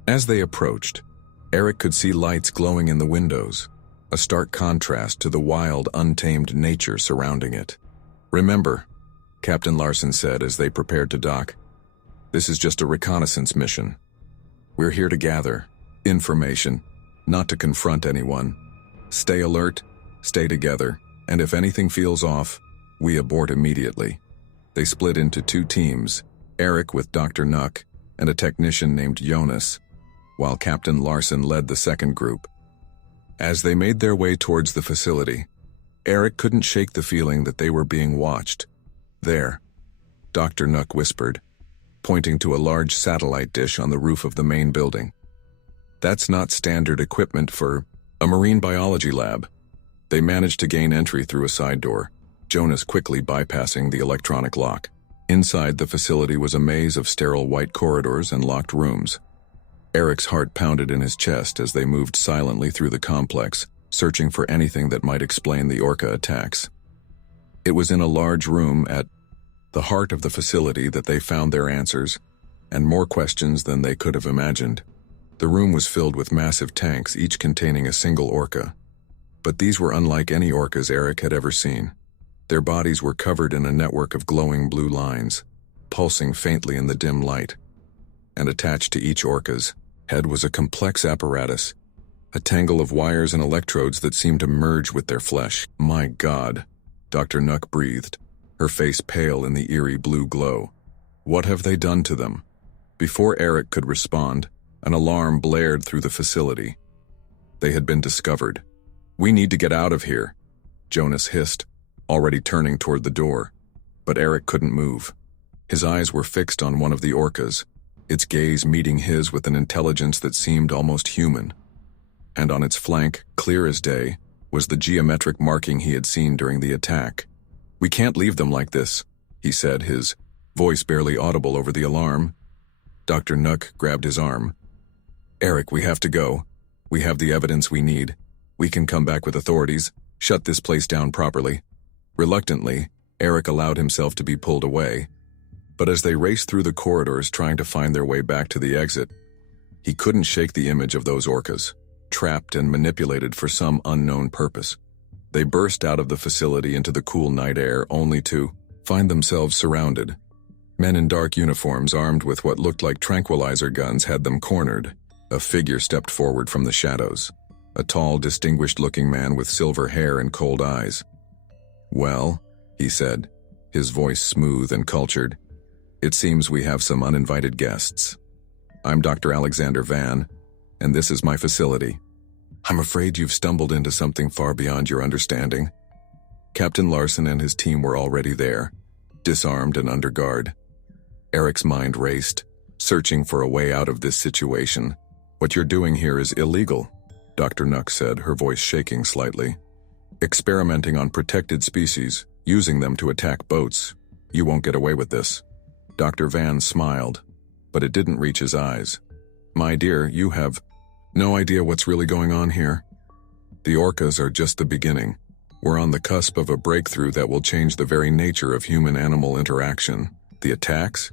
As they approached, Eric could see lights glowing in the windows, a stark contrast to the wild, untamed nature surrounding it. "Remember," Captain Larson said as they prepared to dock, "this is just a reconnaissance mission. We're here to gather information, not to confront anyone. Stay alert, stay together, and if anything feels off, we abort immediately." They split into two teams, Eric with Dr. Nook and a technician named Jonas, while Captain Larson led the second group. As they made their way towards the facility, Eric couldn't shake the feeling that they were being watched. "There," Dr. Nook whispered, pointing to a large satellite dish on the roof of the main building. "That's not standard equipment for a marine biology lab." They managed to gain entry through a side door, Jonas quickly bypassing the electronic lock. Inside the facility was a maze of sterile white corridors and locked rooms. Eric's heart pounded in his chest as they moved silently through the complex, searching for anything that might explain the ORCA attacks. It was in a large room at the heart of the facility that they found their answers, and more questions than they could have imagined. The room was filled with massive tanks, each containing a single orca. But these were unlike any orcas Eric had ever seen. Their bodies were covered in a network of glowing blue lines, pulsing faintly in the dim light. And attached to each orca's head was a complex apparatus, a tangle of wires and electrodes that seemed to merge with their flesh. "My God," Dr. Nuck breathed, her face pale in the eerie blue glow. "What have they done to them?" Before Eric could respond, an alarm blared through the facility. They had been discovered. "We need to get out of here," Jonas hissed, already turning toward the door. But Eric couldn't move. His eyes were fixed on one of the orcas, its gaze meeting his with an intelligence that seemed almost human. And on its flank, clear as day, was the geometric marking he had seen during the attack. "We can't leave them like this," he said, his voice barely audible over the alarm. Dr. Nuck grabbed his arm. "Eric, we have to go. We have the evidence we need. We can come back with authorities, shut this place down properly." Reluctantly, Eric allowed himself to be pulled away. But as they raced through the corridors trying to find their way back to the exit, he couldn't shake the image of those orcas, trapped and manipulated for some unknown purpose. They burst out of the facility into the cool night air only to find themselves surrounded. Men in dark uniforms armed with what looked like tranquilizer guns had them cornered. A figure stepped forward from the shadows, a tall, distinguished-looking man with silver hair and cold eyes. "Well," he said, his voice smooth and cultured, "it seems we have some uninvited guests. I'm Dr. Alexander Van, and this is my facility. I'm afraid you've stumbled into something far beyond your understanding." Captain Larson and his team were already there, disarmed and under guard. Eric's mind raced, searching for a way out of this situation. "What you're doing here is illegal," Dr. Nuck said, her voice shaking slightly. "Experimenting on protected species, using them to attack boats. You won't get away with this." Dr. Van smiled, but it didn't reach his eyes. "My dear, you have no idea what's really going on here. The orcas are just the beginning. We're on the cusp of a breakthrough that will change the very nature of human-animal interaction. The attacks?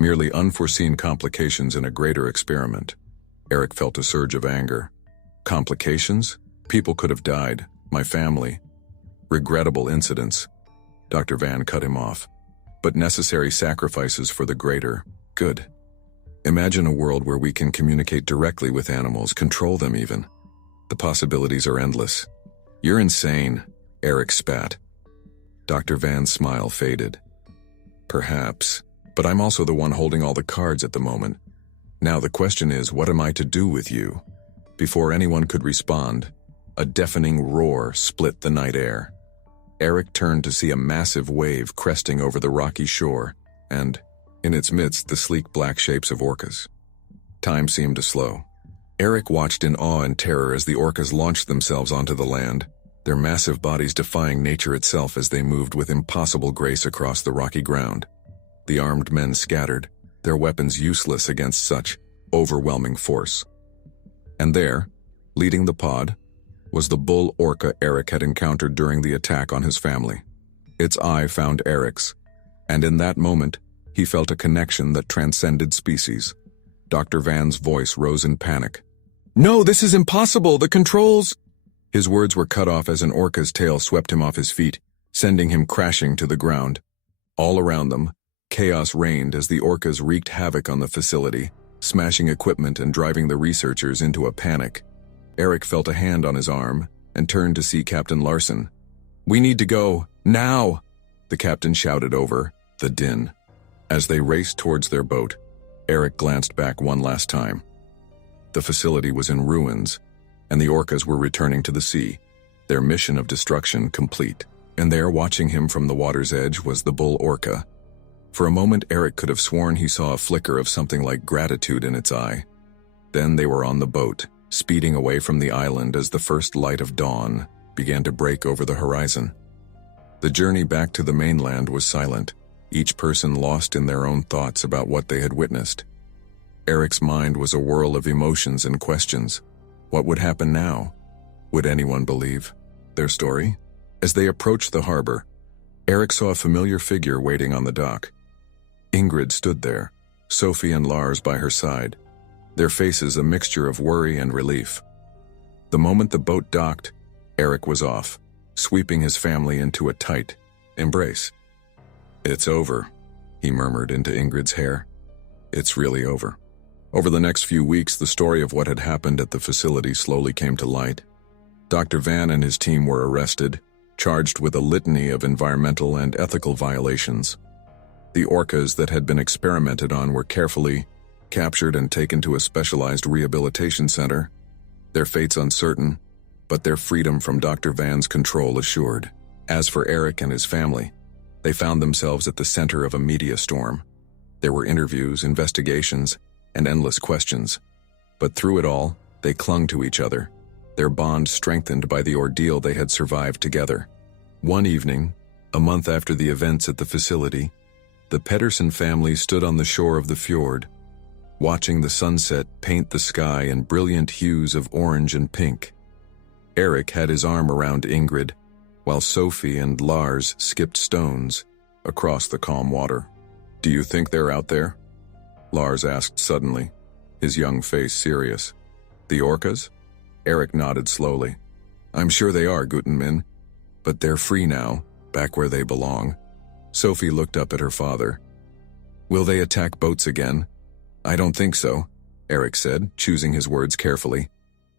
Merely unforeseen complications in a greater experiment." Eric felt a surge of anger. "Complications? People could have died. My family. Regrettable incidents." Dr. Van cut him off. "But necessary sacrifices for the greater good. Imagine a world where we can communicate directly with animals, control them even. The possibilities are endless." "You're insane," Eric spat. Dr. Van's smile faded. "Perhaps, but I'm also the one holding all the cards at the moment. Now the question is, what am I to do with you?" Before anyone could respond, a deafening roar split the night air. Eric turned to see a massive wave cresting over the rocky shore, and, in its midst, the sleek black shapes of orcas. Time seemed to slow. Eric watched in awe and terror as the orcas launched themselves onto the land, their massive bodies defying nature itself as they moved with impossible grace across the rocky ground. The armed men scattered, their weapons useless against such overwhelming force. And there, leading the pod, was the bull orca Eric had encountered during the attack on his family. Its eye found Eric's, and in that moment, he felt a connection that transcended species. Dr. Van's voice rose in panic. "No, this is impossible! The controls—" His words were cut off as an orca's tail swept him off his feet, sending him crashing to the ground. All around them, chaos reigned as the orcas wreaked havoc on the facility, smashing equipment and driving the researchers into a panic. Eric felt a hand on his arm and turned to see Captain Larson. "We need to go, now!" the captain shouted over the din. As they raced towards their boat, Eric glanced back one last time. The facility was in ruins, and the orcas were returning to the sea, their mission of destruction complete. And there, watching him from the water's edge, was the bull orca. For a moment, Eric could have sworn he saw a flicker of something like gratitude in its eye. Then they were on the boat, speeding away from the island as the first light of dawn began to break over the horizon. The journey back to the mainland was silent, each person lost in their own thoughts about what they had witnessed. Eric's mind was a whirl of emotions and questions. What would happen now? Would anyone believe their story? As they approached the harbor, Eric saw a familiar figure waiting on the dock. Ingrid stood there, Sophie and Lars by her side, their faces a mixture of worry and relief. The moment the boat docked, Eric was off, sweeping his family into a tight, Embrace. It's over, he murmured into Ingrid's hair. It's really over. Over the next few weeks, the story of what had happened at the facility slowly came to light. Dr. Van and his team were arrested, charged with a litany of environmental and ethical violations. The orcas that had been experimented on were carefully captured and taken to a specialized rehabilitation center, their fates uncertain, but their freedom from Dr. Van's control assured. As for Eric and his family, they found themselves at the center of a media storm. There were interviews, investigations, and endless questions. But through it all, they clung to each other, their bond strengthened by the ordeal they had survived together. One evening, a month after the events at the facility, the Pedersen family stood on the shore of the fjord, watching the sunset paint the sky in brilliant hues of orange and pink. Eric had his arm around Ingrid, while Sophie and Lars skipped stones across the calm water. "Do you think they're out there?" Lars asked suddenly, his young face serious. "The orcas?" Eric nodded slowly. "I'm sure they are, Guten Min, but they're free now, back where they belong." Sophie looked up at her father. "Will they attack boats again?" "I don't think so," Eric said, choosing his words carefully.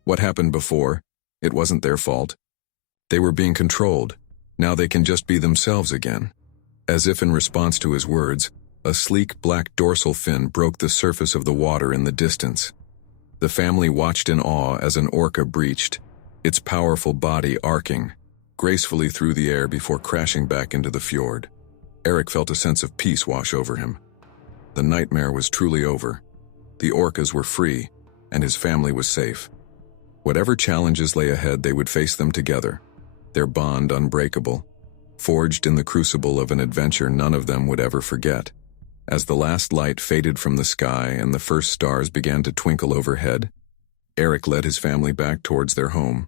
"What happened before? It wasn't their fault. They were being controlled. Now they can just be themselves again." As if in response to his words, a sleek black dorsal fin broke the surface of the water in the distance. The family watched in awe as an orca breached, its powerful body arcing gracefully through the air before crashing back into the fjord. Eric felt a sense of peace wash over him. The nightmare was truly over. The orcas were free, and his family was safe. Whatever challenges lay ahead, they would face them together, their bond unbreakable, forged in the crucible of an adventure none of them would ever forget. As the last light faded from the sky and the first stars began to twinkle overhead, Eric led his family back towards their home.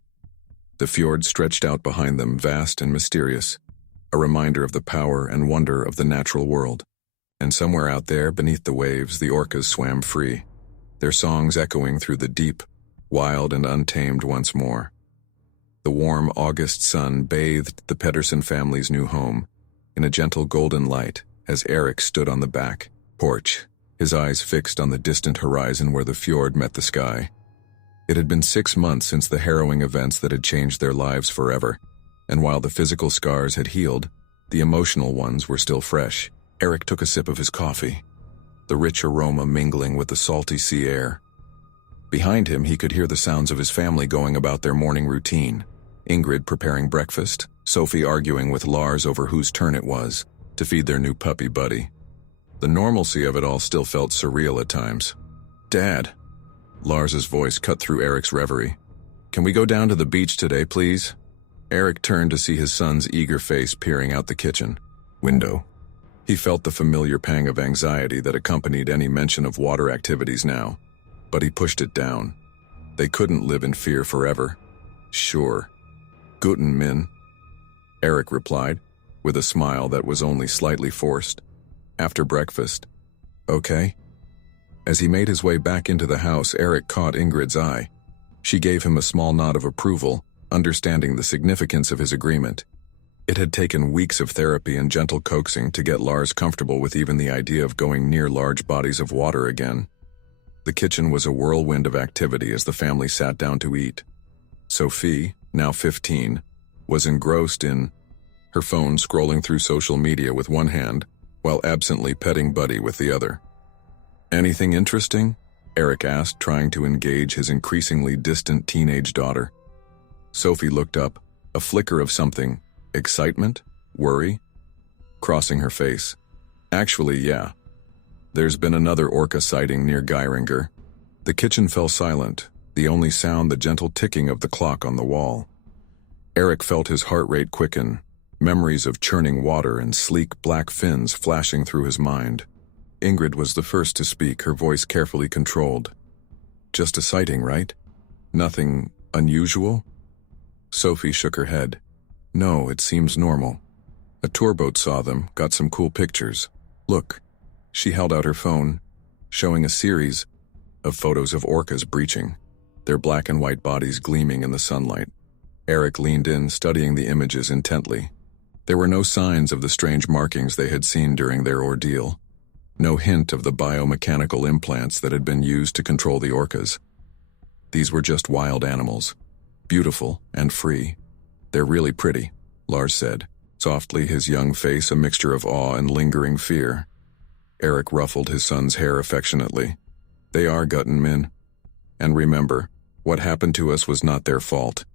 The fjord stretched out behind them, vast and mysterious, a reminder of the power and wonder of the natural world. And somewhere out there, beneath the waves, the orcas swam free, their songs echoing through the deep, wild and untamed once more. The warm August sun bathed the Pedersen family's new home in a gentle golden light as Eric stood on the back porch, his eyes fixed on the distant horizon where the fjord met the sky. It had been 6 months since the harrowing events that had changed their lives forever, and while the physical scars had healed, the emotional ones were still fresh. Eric took a sip of his coffee, the rich aroma mingling with the salty sea air. Behind him, he could hear the sounds of his family going about their morning routine. Ingrid preparing breakfast, Sophie arguing with Lars over whose turn it was to feed their new puppy buddy. The normalcy of it all still felt surreal at times. "Dad," Lars's voice cut through Eric's reverie. "Can we go down to the beach today, please?" Eric turned to see his son's eager face peering out the kitchen window. He felt the familiar pang of anxiety that accompanied any mention of water activities now, but he pushed it down. They couldn't live in fear forever. "Sure. Guten Min," Eric replied, with a smile that was only slightly forced. "After breakfast. Okay?" As he made his way back into the house, Eric caught Ingrid's eye. She gave him a small nod of approval, understanding the significance of his agreement. It had taken weeks of therapy and gentle coaxing to get Lars comfortable with even the idea of going near large bodies of water again. The kitchen was a whirlwind of activity as the family sat down to eat. Sophie, now 15, was engrossed in her phone, scrolling through social media with one hand, while absently petting Buddy with the other. "Anything interesting?" Eric asked, trying to engage his increasingly distant teenage daughter. Sophie looked up, a flicker of something, excitement, worry, crossing her face. "Actually, yeah. There's been another orca sighting near Geiringer." The kitchen fell silent, the only sound the gentle ticking of the clock on the wall. Eric felt his heart rate quicken, memories of churning water and sleek black fins flashing through his mind. Ingrid was the first to speak, her voice carefully controlled. "Just a sighting, right? Nothing unusual?" Sophie shook her head. "No, it seems normal. A tour boat saw them, got some cool pictures. Look." She held out her phone, showing a series of photos of orcas breaching, their black and white bodies gleaming in the sunlight. Eric leaned in, studying the images intently. There were no signs of the strange markings they had seen during their ordeal. No hint of the biomechanical implants that had been used to control the orcas. These were just wild animals, beautiful and free. "They're really pretty," Lars said, softly, his young face a mixture of awe and lingering fear. Eric ruffled his son's hair affectionately. "They are, Guttenmin. And remember, what happened to us was not their fault.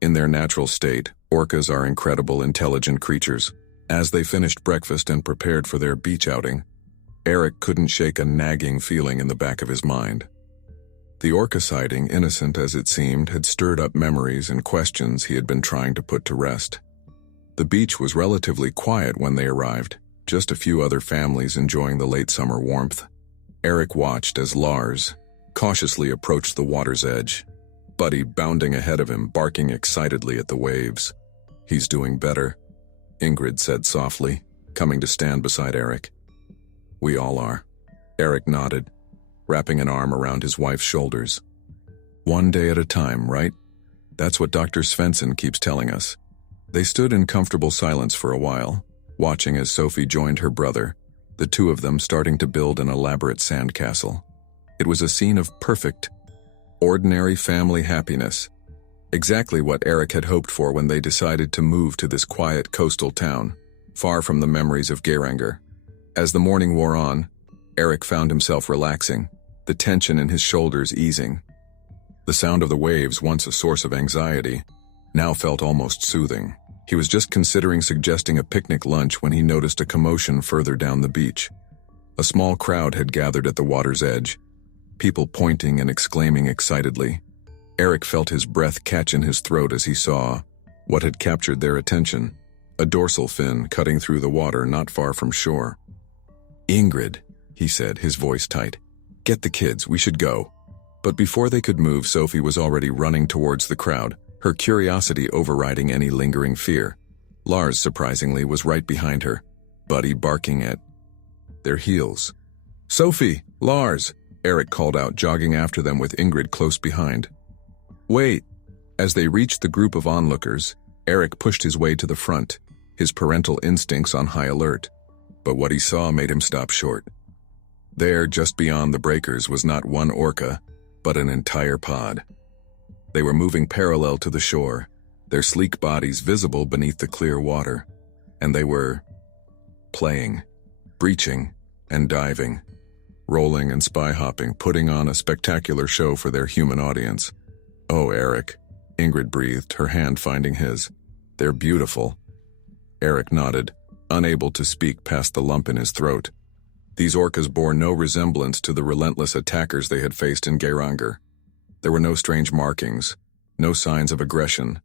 In their natural state, orcas are incredible, intelligent creatures." As they finished breakfast and prepared for their beach outing, Eric couldn't shake a nagging feeling in the back of his mind. The orca sighting, innocent as it seemed, had stirred up memories and questions he had been trying to put to rest. The beach was relatively quiet when they arrived, just a few other families enjoying the late summer warmth. Eric watched as Lars cautiously approached the water's edge, Buddy bounding ahead of him, barking excitedly at the waves. "He's doing better," Ingrid said softly, coming to stand beside Eric. "We all are," Eric nodded, wrapping an arm around his wife's shoulders. "One day at a time, right? That's what Dr. Svensson keeps telling us." They stood in comfortable silence for a while, watching as Sophie joined her brother, the two of them starting to build an elaborate sandcastle. It was a scene of perfect, ordinary family happiness, exactly what Eric had hoped for when they decided to move to this quiet coastal town, far from the memories of Geiranger. As the morning wore on, Eric found himself relaxing, the tension in his shoulders easing. The sound of the waves, once a source of anxiety, now felt almost soothing. He was just considering suggesting a picnic lunch when he noticed a commotion further down the beach. A small crowd had gathered at the water's edge, people pointing and exclaiming excitedly. Eric felt his breath catch in his throat as he saw what had captured their attention, a dorsal fin cutting through the water not far from shore. "Ingrid," he said, his voice tight, "get the kids, we should go." But before they could move, Sophie was already running towards the crowd, her curiosity overriding any lingering fear. Lars, surprisingly, was right behind her, Buddy barking at their heels. "Sophie! Lars!" Eric called out, jogging after them with Ingrid close behind. "Wait!" As they reached the group of onlookers, Eric pushed his way to the front, his parental instincts on high alert. But what he saw made him stop short. There, just beyond the breakers, was not one orca, but an entire pod. They were moving parallel to the shore, their sleek bodies visible beneath the clear water, and they were playing, breaching, and diving, rolling and spy-hopping, putting on a spectacular show for their human audience. "Oh, Eric," Ingrid breathed, her hand finding his. "They're beautiful." Eric nodded, unable to speak past the lump in his throat. These orcas bore no resemblance to the relentless attackers they had faced in Geiranger. There were no strange markings, no signs of aggression.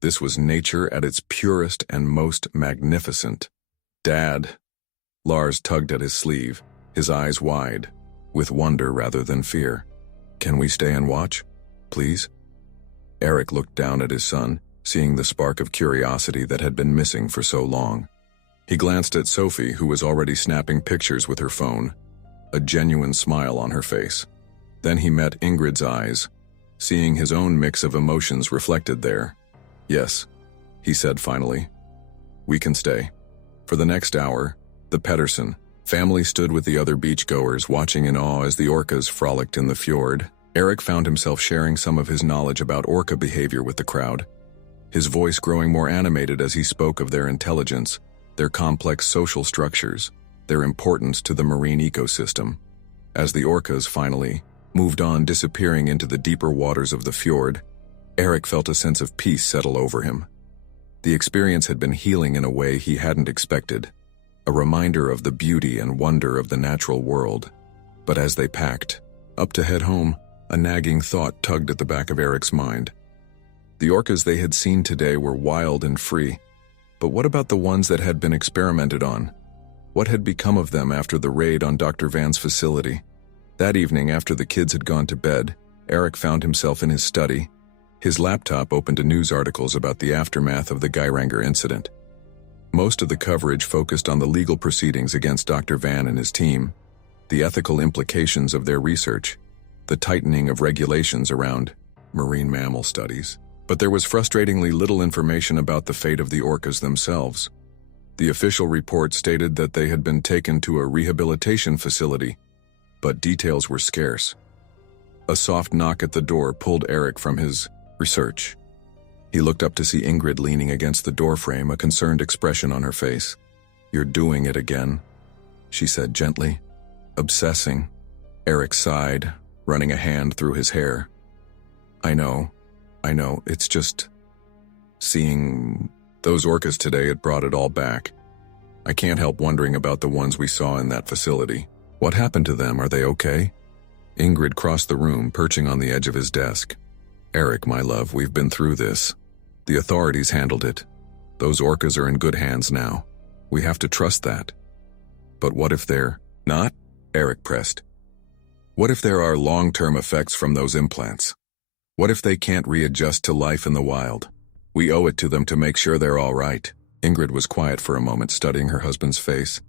This was nature at its purest and most magnificent. "Dad." Lars tugged at his sleeve, his eyes wide, with wonder rather than fear. "Can we stay and watch, please?" Eric looked down at his son, seeing the spark of curiosity that had been missing for so long. He glanced at Sophie, who was already snapping pictures with her phone, a genuine smile on her face. Then he met Ingrid's eyes, seeing his own mix of emotions reflected there. "Yes," he said finally. "We can stay." For the next hour, the Pettersson family stood with the other beachgoers, watching in awe as the orcas frolicked in the fjord. Eric found himself sharing some of his knowledge about orca behavior with the crowd, his voice growing more animated as he spoke of their intelligence, their complex social structures, their importance to the marine ecosystem. As the orcas finally moved on, disappearing into the deeper waters of the fjord, Eric felt a sense of peace settle over him. The experience had been healing in a way he hadn't expected, a reminder of the beauty and wonder of the natural world. But as they packed up to head home, a nagging thought tugged at the back of Eric's mind. The orcas they had seen today were wild and free, but what about the ones that had been experimented on? What had become of them after the raid on Dr. Van's facility? That evening, after the kids had gone to bed, Eric found himself in his study, his laptop open to news articles about the aftermath of the Geiranger incident. Most of the coverage focused on the legal proceedings against Dr. Van and his team, the ethical implications of their research, the tightening of regulations around marine mammal studies. But there was frustratingly little information about the fate of the orcas themselves. The official report stated that they had been taken to a rehabilitation facility, but details were scarce. A soft knock at the door pulled Eric from his research. He looked up to see Ingrid leaning against the doorframe, a concerned expression on her face. "You're doing it again," she said gently. "Obsessing." Eric sighed, running a hand through his hair. I know, it's just... Seeing those orcas today, it brought it all back. I can't help wondering about the ones we saw in that facility. What happened to them? Are they okay?" Ingrid crossed the room, perching on the edge of his desk. "Eric, my love, we've been through this. The authorities handled it. Those orcas are in good hands now. We have to trust that." "But what if they're not?" Eric pressed. "What if there are long-term effects from those implants? What if they can't readjust to life in the wild? We owe it to them to make sure they're all right." Ingrid was quiet for a moment, studying her husband's face.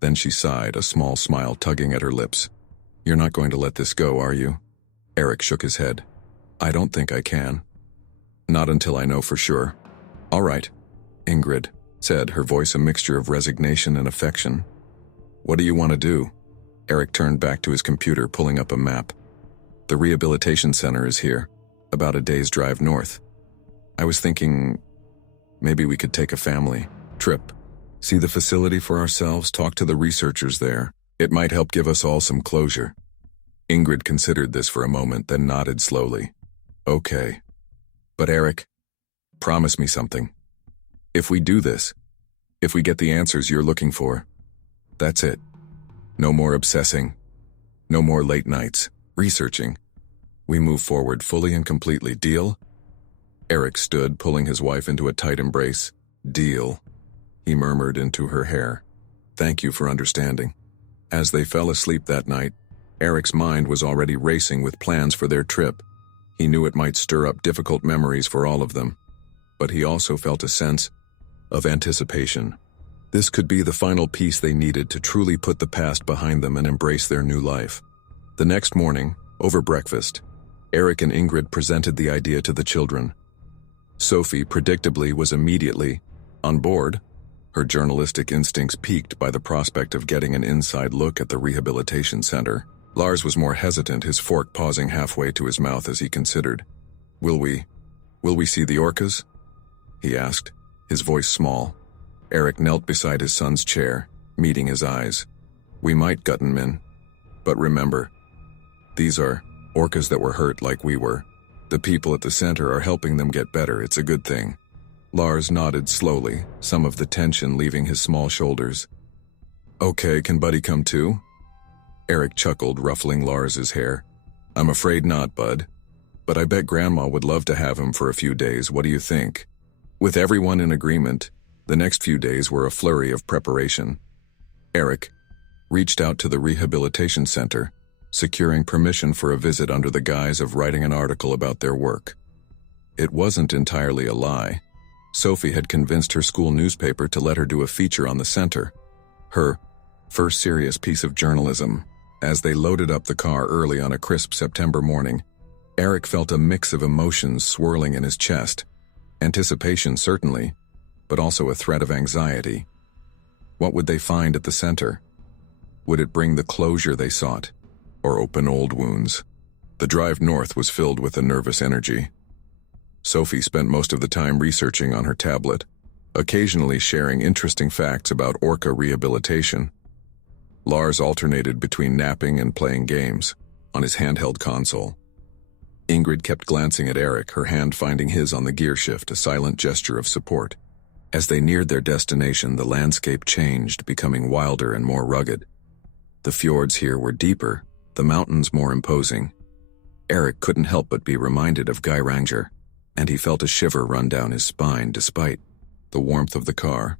Then she sighed, a small smile tugging at her lips. "You're not going to let this go, are you?" Eric shook his head. "I don't think I can. Not until I know for sure." "All right," Ingrid said, her voice a mixture of resignation and affection. "What do you want to do?" Eric turned back to his computer, pulling up a map. "The rehabilitation center is here, about a day's drive north. I was thinking maybe we could take a family trip, see the facility for ourselves, talk to the researchers there. It might help give us all some closure." Ingrid considered this for a moment, then nodded slowly. "Okay. But Eric, promise me something. If we do this, if we get the answers you're looking for, that's it. No more obsessing. No more late nights, researching. We move forward fully and completely. Deal?" Eric stood, pulling his wife into a tight embrace. "Deal," he murmured into her hair. "Thank you for understanding." As they fell asleep that night, Eric's mind was already racing with plans for their trip. He knew it might stir up difficult memories for all of them, but he also felt a sense of anticipation. This could be the final piece they needed to truly put the past behind them and embrace their new life. The next morning, over breakfast, Eric and Ingrid presented the idea to the children. Sophie, predictably, was immediately on board, her journalistic instincts piqued by the prospect of getting an inside look at the rehabilitation center. Lars was more hesitant, his fork pausing halfway to his mouth as he considered. Will we see the orcas?" he asked, his voice small. Eric knelt beside his son's chair, meeting his eyes. "We might, Guttenman. But remember, these are orcas that were hurt like we were. The people at the center are helping them get better. It's a good thing." Lars nodded slowly, some of the tension leaving his small shoulders. "Okay, can Buddy come too?" Eric chuckled, ruffling Lars's hair. "I'm afraid not, Bud. But I bet Grandma would love to have him for a few days. What do you think?" With everyone in agreement, the next few days were a flurry of preparation. Eric reached out to the rehabilitation center, securing permission for a visit under the guise of writing an article about their work. It wasn't entirely a lie. Sophie had convinced her school newspaper to let her do a feature on the center, her first serious piece of journalism. As they loaded up the car early on a crisp September morning, Eric felt a mix of emotions swirling in his chest. Anticipation, certainly, but also a threat of anxiety. What would they find at the center? Would it bring the closure they sought, or open old wounds? The drive north was filled with a nervous energy. Sophie spent most of the time researching on her tablet, occasionally sharing interesting facts about ORCA rehabilitation. Lars alternated between napping and playing games on his handheld console. Ingrid kept glancing at Eric, her hand finding his on the gear shift, a silent gesture of support. As they neared their destination, the landscape changed, becoming wilder and more rugged. The fjords here were deeper, the mountains more imposing. Eric couldn't help but be reminded of Geiranger, and he felt a shiver run down his spine despite the warmth of the car.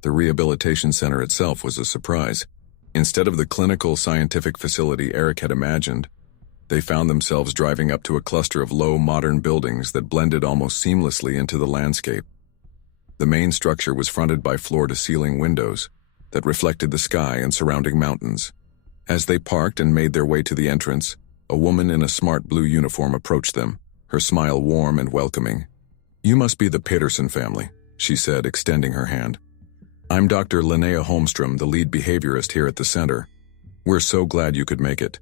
The rehabilitation center itself was a surprise. Instead of the clinical scientific facility Eric had imagined, they found themselves driving up to a cluster of low modern buildings that blended almost seamlessly into the landscape. The main structure was fronted by floor-to-ceiling windows that reflected the sky and surrounding mountains. As they parked and made their way to the entrance, a woman in a smart blue uniform approached them, her smile warm and welcoming. "You must be the Peterson family," she said, extending her hand. I'm Dr. Linnea Holmstrom, the lead behaviorist here at the center. We're so glad you could make it.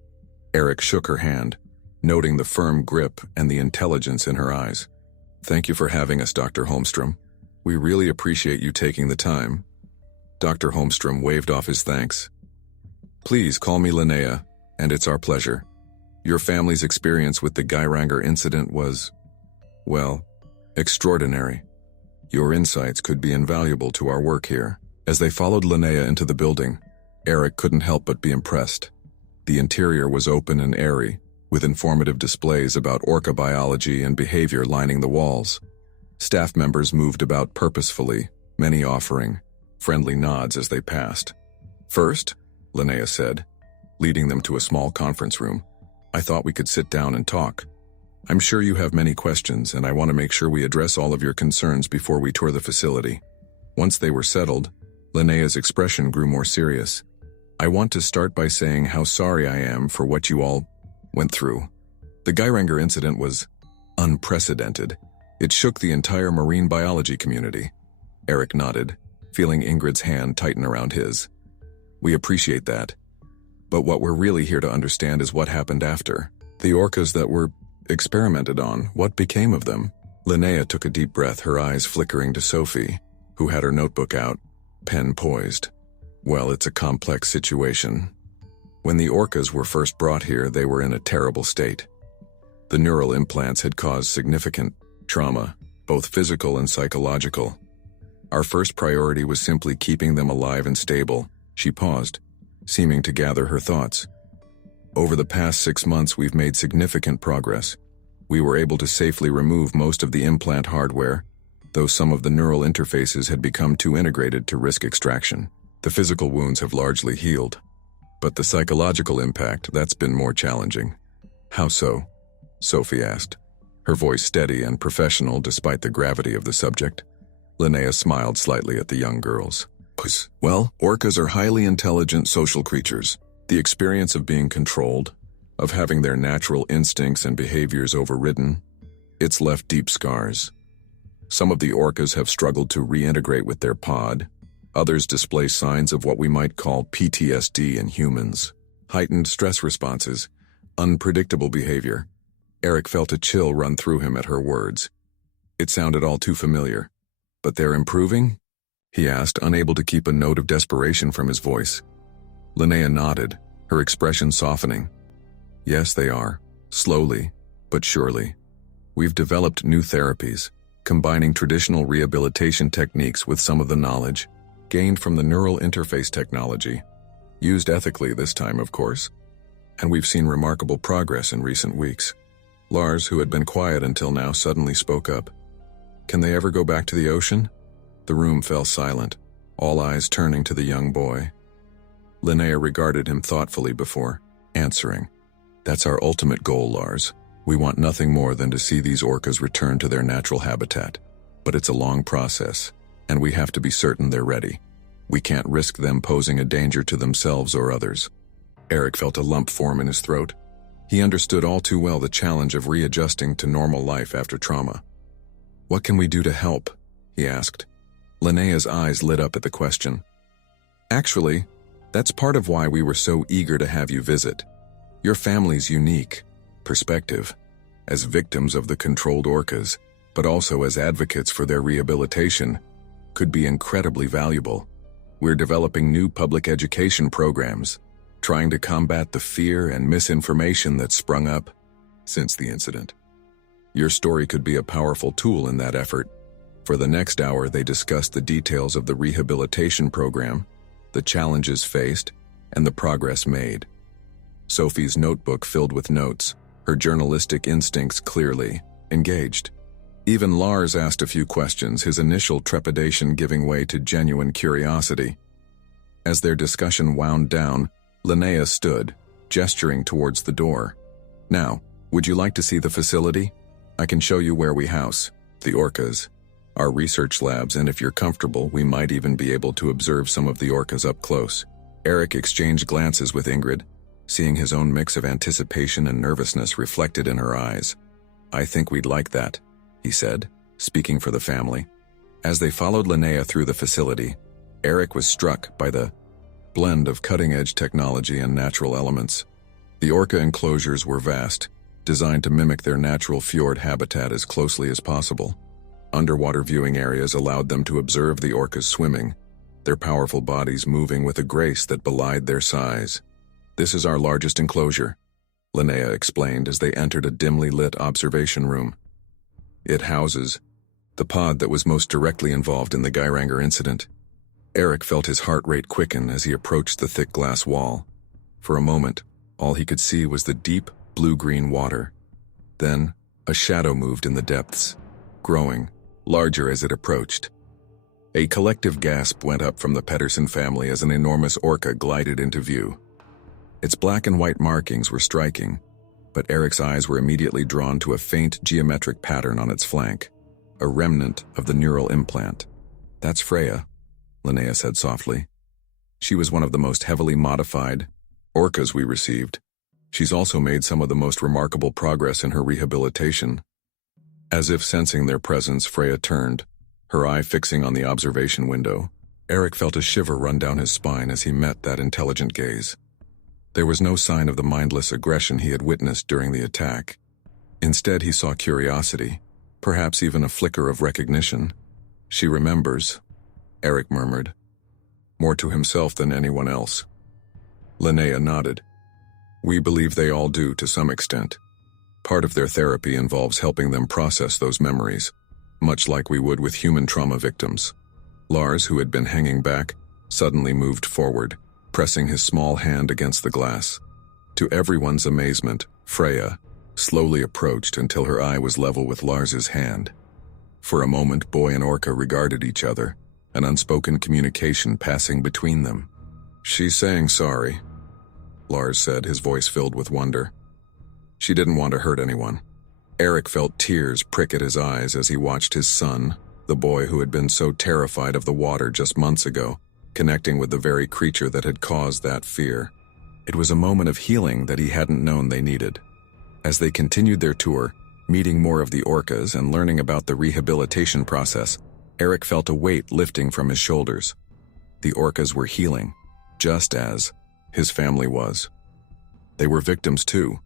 Eric shook her hand, noting the firm grip and the intelligence in her eyes. Thank you for having us, Dr. Holmstrom. We really appreciate you taking the time. Dr. Holmstrom waved off his thanks. Please call me Linnea, and it's our pleasure. Your family's experience with the Geiranger incident was, well, extraordinary. Your insights could be invaluable to our work here. As they followed Linnea into the building, Eric couldn't help but be impressed. The interior was open and airy, with informative displays about orca biology and behavior lining the walls. Staff members moved about purposefully, many offering friendly nods as they passed. First, Linnea said, leading them to a small conference room, I thought we could sit down and talk. I'm sure you have many questions, and I want to make sure we address all of your concerns before we tour the facility. Once they were settled, Linnea's expression grew more serious. I want to start by saying how sorry I am for what you all went through. The Geiranger incident was unprecedented. It shook the entire marine biology community. Eric nodded, feeling Ingrid's hand tighten around his. We appreciate that. But what we're really here to understand is what happened after. The orcas that were experimented on, what became of them? Linnea took a deep breath, her eyes flickering to Sophie, who had her notebook out, pen poised. Well, it's a complex situation. When the orcas were first brought here, they were in a terrible state. The neural implants had caused significant trauma, both physical and psychological. Our first priority was simply keeping them alive and stable. She paused, seeming to gather her thoughts. Over the past 6 months, we've made significant progress. We were able to safely remove most of the implant hardware, though some of the neural interfaces had become too integrated to risk extraction. The physical wounds have largely healed, but the psychological impact, that's been more challenging. How so? Sophie asked, her voice steady and professional despite the gravity of the subject. Linnea smiled slightly at the young girls. Well, orcas are highly intelligent social creatures. The experience of being controlled, of having their natural instincts and behaviors overridden, it's left deep scars. Some of the orcas have struggled to reintegrate with their pod. Others display signs of what we might call PTSD in humans. Heightened stress responses, unpredictable behavior. Eric felt a chill run through him at her words. It sounded all too familiar. But they're improving? He asked, unable to keep a note of desperation from his voice. Linnea nodded, her expression softening. Yes, they are. Slowly, but surely. We've developed new therapies, combining traditional rehabilitation techniques with some of the knowledge gained from the neural interface technology, used ethically this time, of course. And we've seen remarkable progress in recent weeks. Lars, who had been quiet until now, suddenly spoke up. Can they ever go back to the ocean? The room fell silent, all eyes turning to the young boy. Linnea regarded him thoughtfully before answering. That's our ultimate goal, Lars. We want nothing more than to see these orcas return to their natural habitat. But it's a long process, and we have to be certain they're ready. We can't risk them posing a danger to themselves or others. Eric felt a lump form in his throat. He understood all too well the challenge of readjusting to normal life after trauma. What can we do to help? He asked. Linnea's eyes lit up at the question. Actually, that's part of why we were so eager to have you visit. Your family's unique perspective, as victims of the controlled orcas, but also as advocates for their rehabilitation, could be incredibly valuable. We're developing new public education programs, trying to combat the fear and misinformation that sprung up since the incident. Your story could be a powerful tool in that effort. For the next hour, they discussed the details of the rehabilitation program, the challenges faced, and the progress made. Sophie's notebook filled with notes, her journalistic instincts clearly engaged. Even Lars asked a few questions, his initial trepidation giving way to genuine curiosity. As their discussion wound down, Linnea stood, gesturing towards the door. Now, would you like to see the facility? I can show you where we house the orcas, our research labs, and if you're comfortable, we might even be able to observe some of the orcas up close. Eric exchanged glances with Ingrid, seeing his own mix of anticipation and nervousness reflected in her eyes. I think we'd like that, he said, speaking for the family. As they followed Linnea through the facility, Eric was struck by the blend of cutting-edge technology and natural elements. The orca enclosures were vast, designed to mimic their natural fjord habitat as closely as possible. Underwater viewing areas allowed them to observe the orcas swimming, their powerful bodies moving with a grace that belied their size. "This is our largest enclosure," Linnea explained as they entered a dimly lit observation room. It houses the pod that was most directly involved in the Geiranger incident. Eric felt his heart rate quicken as he approached the thick glass wall. For a moment, all he could see was the deep, blue-green water. Then, a shadow moved in the depths, growing, larger as it approached. A collective gasp went up from the Pedersen family as an enormous orca glided into view. Its black and white markings were striking, but Eric's eyes were immediately drawn to a faint geometric pattern on its flank, a remnant of the neural implant. "That's Freya," Linnea said softly. "She was one of the most heavily modified orcas we received. She's also made some of the most remarkable progress in her rehabilitation." As if sensing their presence, Freya turned, her eye fixing on the observation window. Eric felt a shiver run down his spine as he met that intelligent gaze. There was no sign of the mindless aggression he had witnessed during the attack. Instead, he saw curiosity, perhaps even a flicker of recognition. "She remembers," Eric murmured, more to himself than anyone else. Linnea nodded. "We believe they all do to some extent. Part of their therapy involves helping them process those memories, much like we would with human trauma victims." Lars, who had been hanging back, suddenly moved forward, pressing his small hand against the glass. To everyone's amazement, Freya slowly approached until her eye was level with Lars's hand. For a moment, boy and orca regarded each other, an unspoken communication passing between them. "She's saying sorry," Lars said, his voice filled with wonder. "She didn't want to hurt anyone." Eric felt tears prick at his eyes as he watched his son, the boy who had been so terrified of the water just months ago, connecting with the very creature that had caused that fear. It was a moment of healing that he hadn't known they needed. As they continued their tour, meeting more of the orcas and learning about the rehabilitation process, Eric felt a weight lifting from his shoulders. The orcas were healing, just as his family was. They were victims too,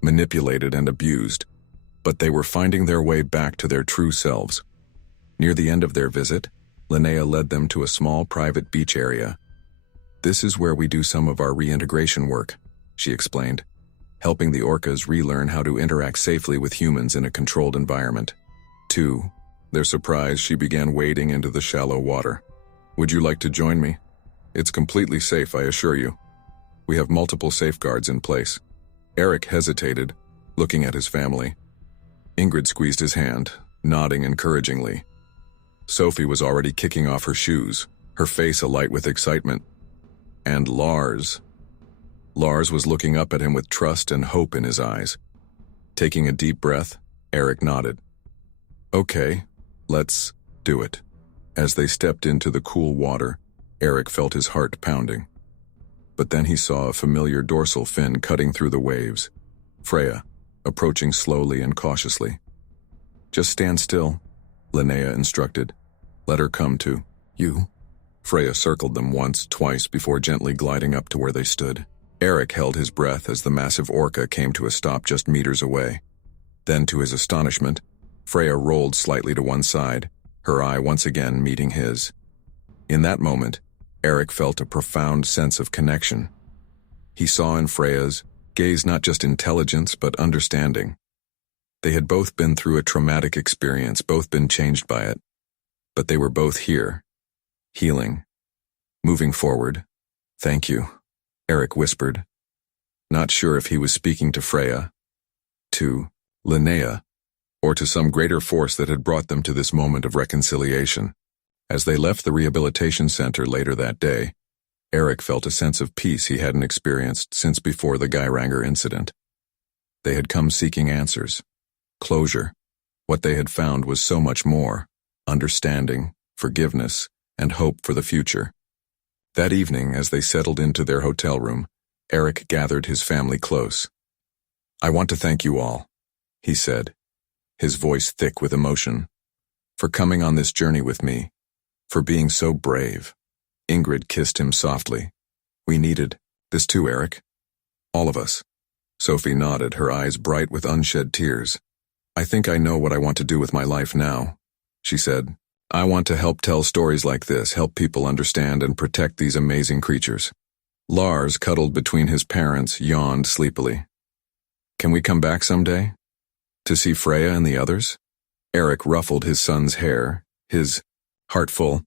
manipulated and abused, but they were finding their way back to their true selves. Near the end of their visit, Linnea led them to a small private beach area. "This is where we do some of our reintegration work," she explained, helping the orcas relearn how to interact safely with humans in a controlled environment. To their surprise, she began wading into the shallow water. "Would you like to join me? It's completely safe, I assure you. We have multiple safeguards in place." Eric hesitated, looking at his family. Ingrid squeezed his hand, nodding encouragingly. Sophie was already kicking off her shoes, her face alight with excitement. And Lars was looking up at him with trust and hope in his eyes. Taking a deep breath, Eric nodded. "Okay, let's do it." As they stepped into the cool water, Eric felt his heart pounding. But then he saw a familiar dorsal fin cutting through the waves. Freya, approaching slowly and cautiously. "Just stand still," Linnea instructed. "Let her come to you." Freya circled them once, twice before gently gliding up to where they stood. Eric held his breath as the massive orca came to a stop just meters away. Then, to his astonishment, Freya rolled slightly to one side, her eye once again meeting his. In that moment, Eric felt a profound sense of connection. He saw in Freya's gaze not just intelligence but understanding. They had both been through a traumatic experience, both been changed by it. But they were both here, healing, moving forward. "Thank you," Eric whispered, not sure if he was speaking to Freya, to Linnea, or to some greater force that had brought them to this moment of reconciliation. As they left the rehabilitation center later that day, Eric felt a sense of peace he hadn't experienced since before the Geiranger incident. They had come seeking answers, closure. What they had found was so much more: understanding, forgiveness, and hope for the future. That evening, as they settled into their hotel room, Eric gathered his family close. "I want to thank you all," he said, his voice thick with emotion, "for coming on this journey with me, for being so brave, Ingrid kissed him softly. We needed this too, Eric. All of us. Sophie nodded, her eyes bright with unshed tears. I think I know what I want to do with my life now, she said. I want to help tell stories like this, help people understand and protect these amazing creatures. Lars, cuddled between his parents, yawned sleepily. Can we come back someday? To see Freya and the others? Eric ruffled his son's hair, his heart full.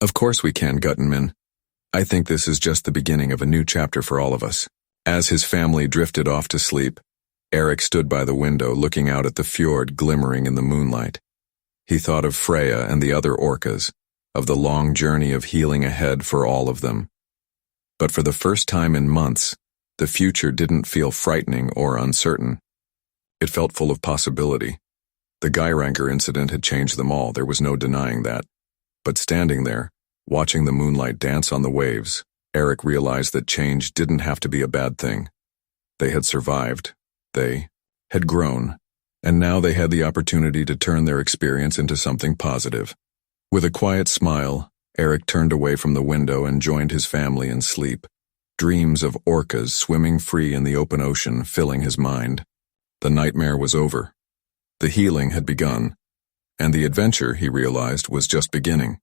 Of course we can, Guttenman. I think this is just the beginning of a new chapter for all of us. As his family drifted off to sleep, Eric stood by the window looking out at the fjord glimmering in the moonlight. He thought of Freya and the other orcas, of the long journey of healing ahead for all of them. But for the first time in months, the future didn't feel frightening or uncertain. It felt full of possibility. The Geiranker incident had changed them all, there was no denying that. But standing there, watching the moonlight dance on the waves, Eric realized that change didn't have to be a bad thing. They had survived. They had grown. And now they had the opportunity to turn their experience into something positive. With a quiet smile, Eric turned away from the window and joined his family in sleep. Dreams of orcas swimming free in the open ocean filling his mind. The nightmare was over. The healing had begun. And the adventure, he realized, was just beginning.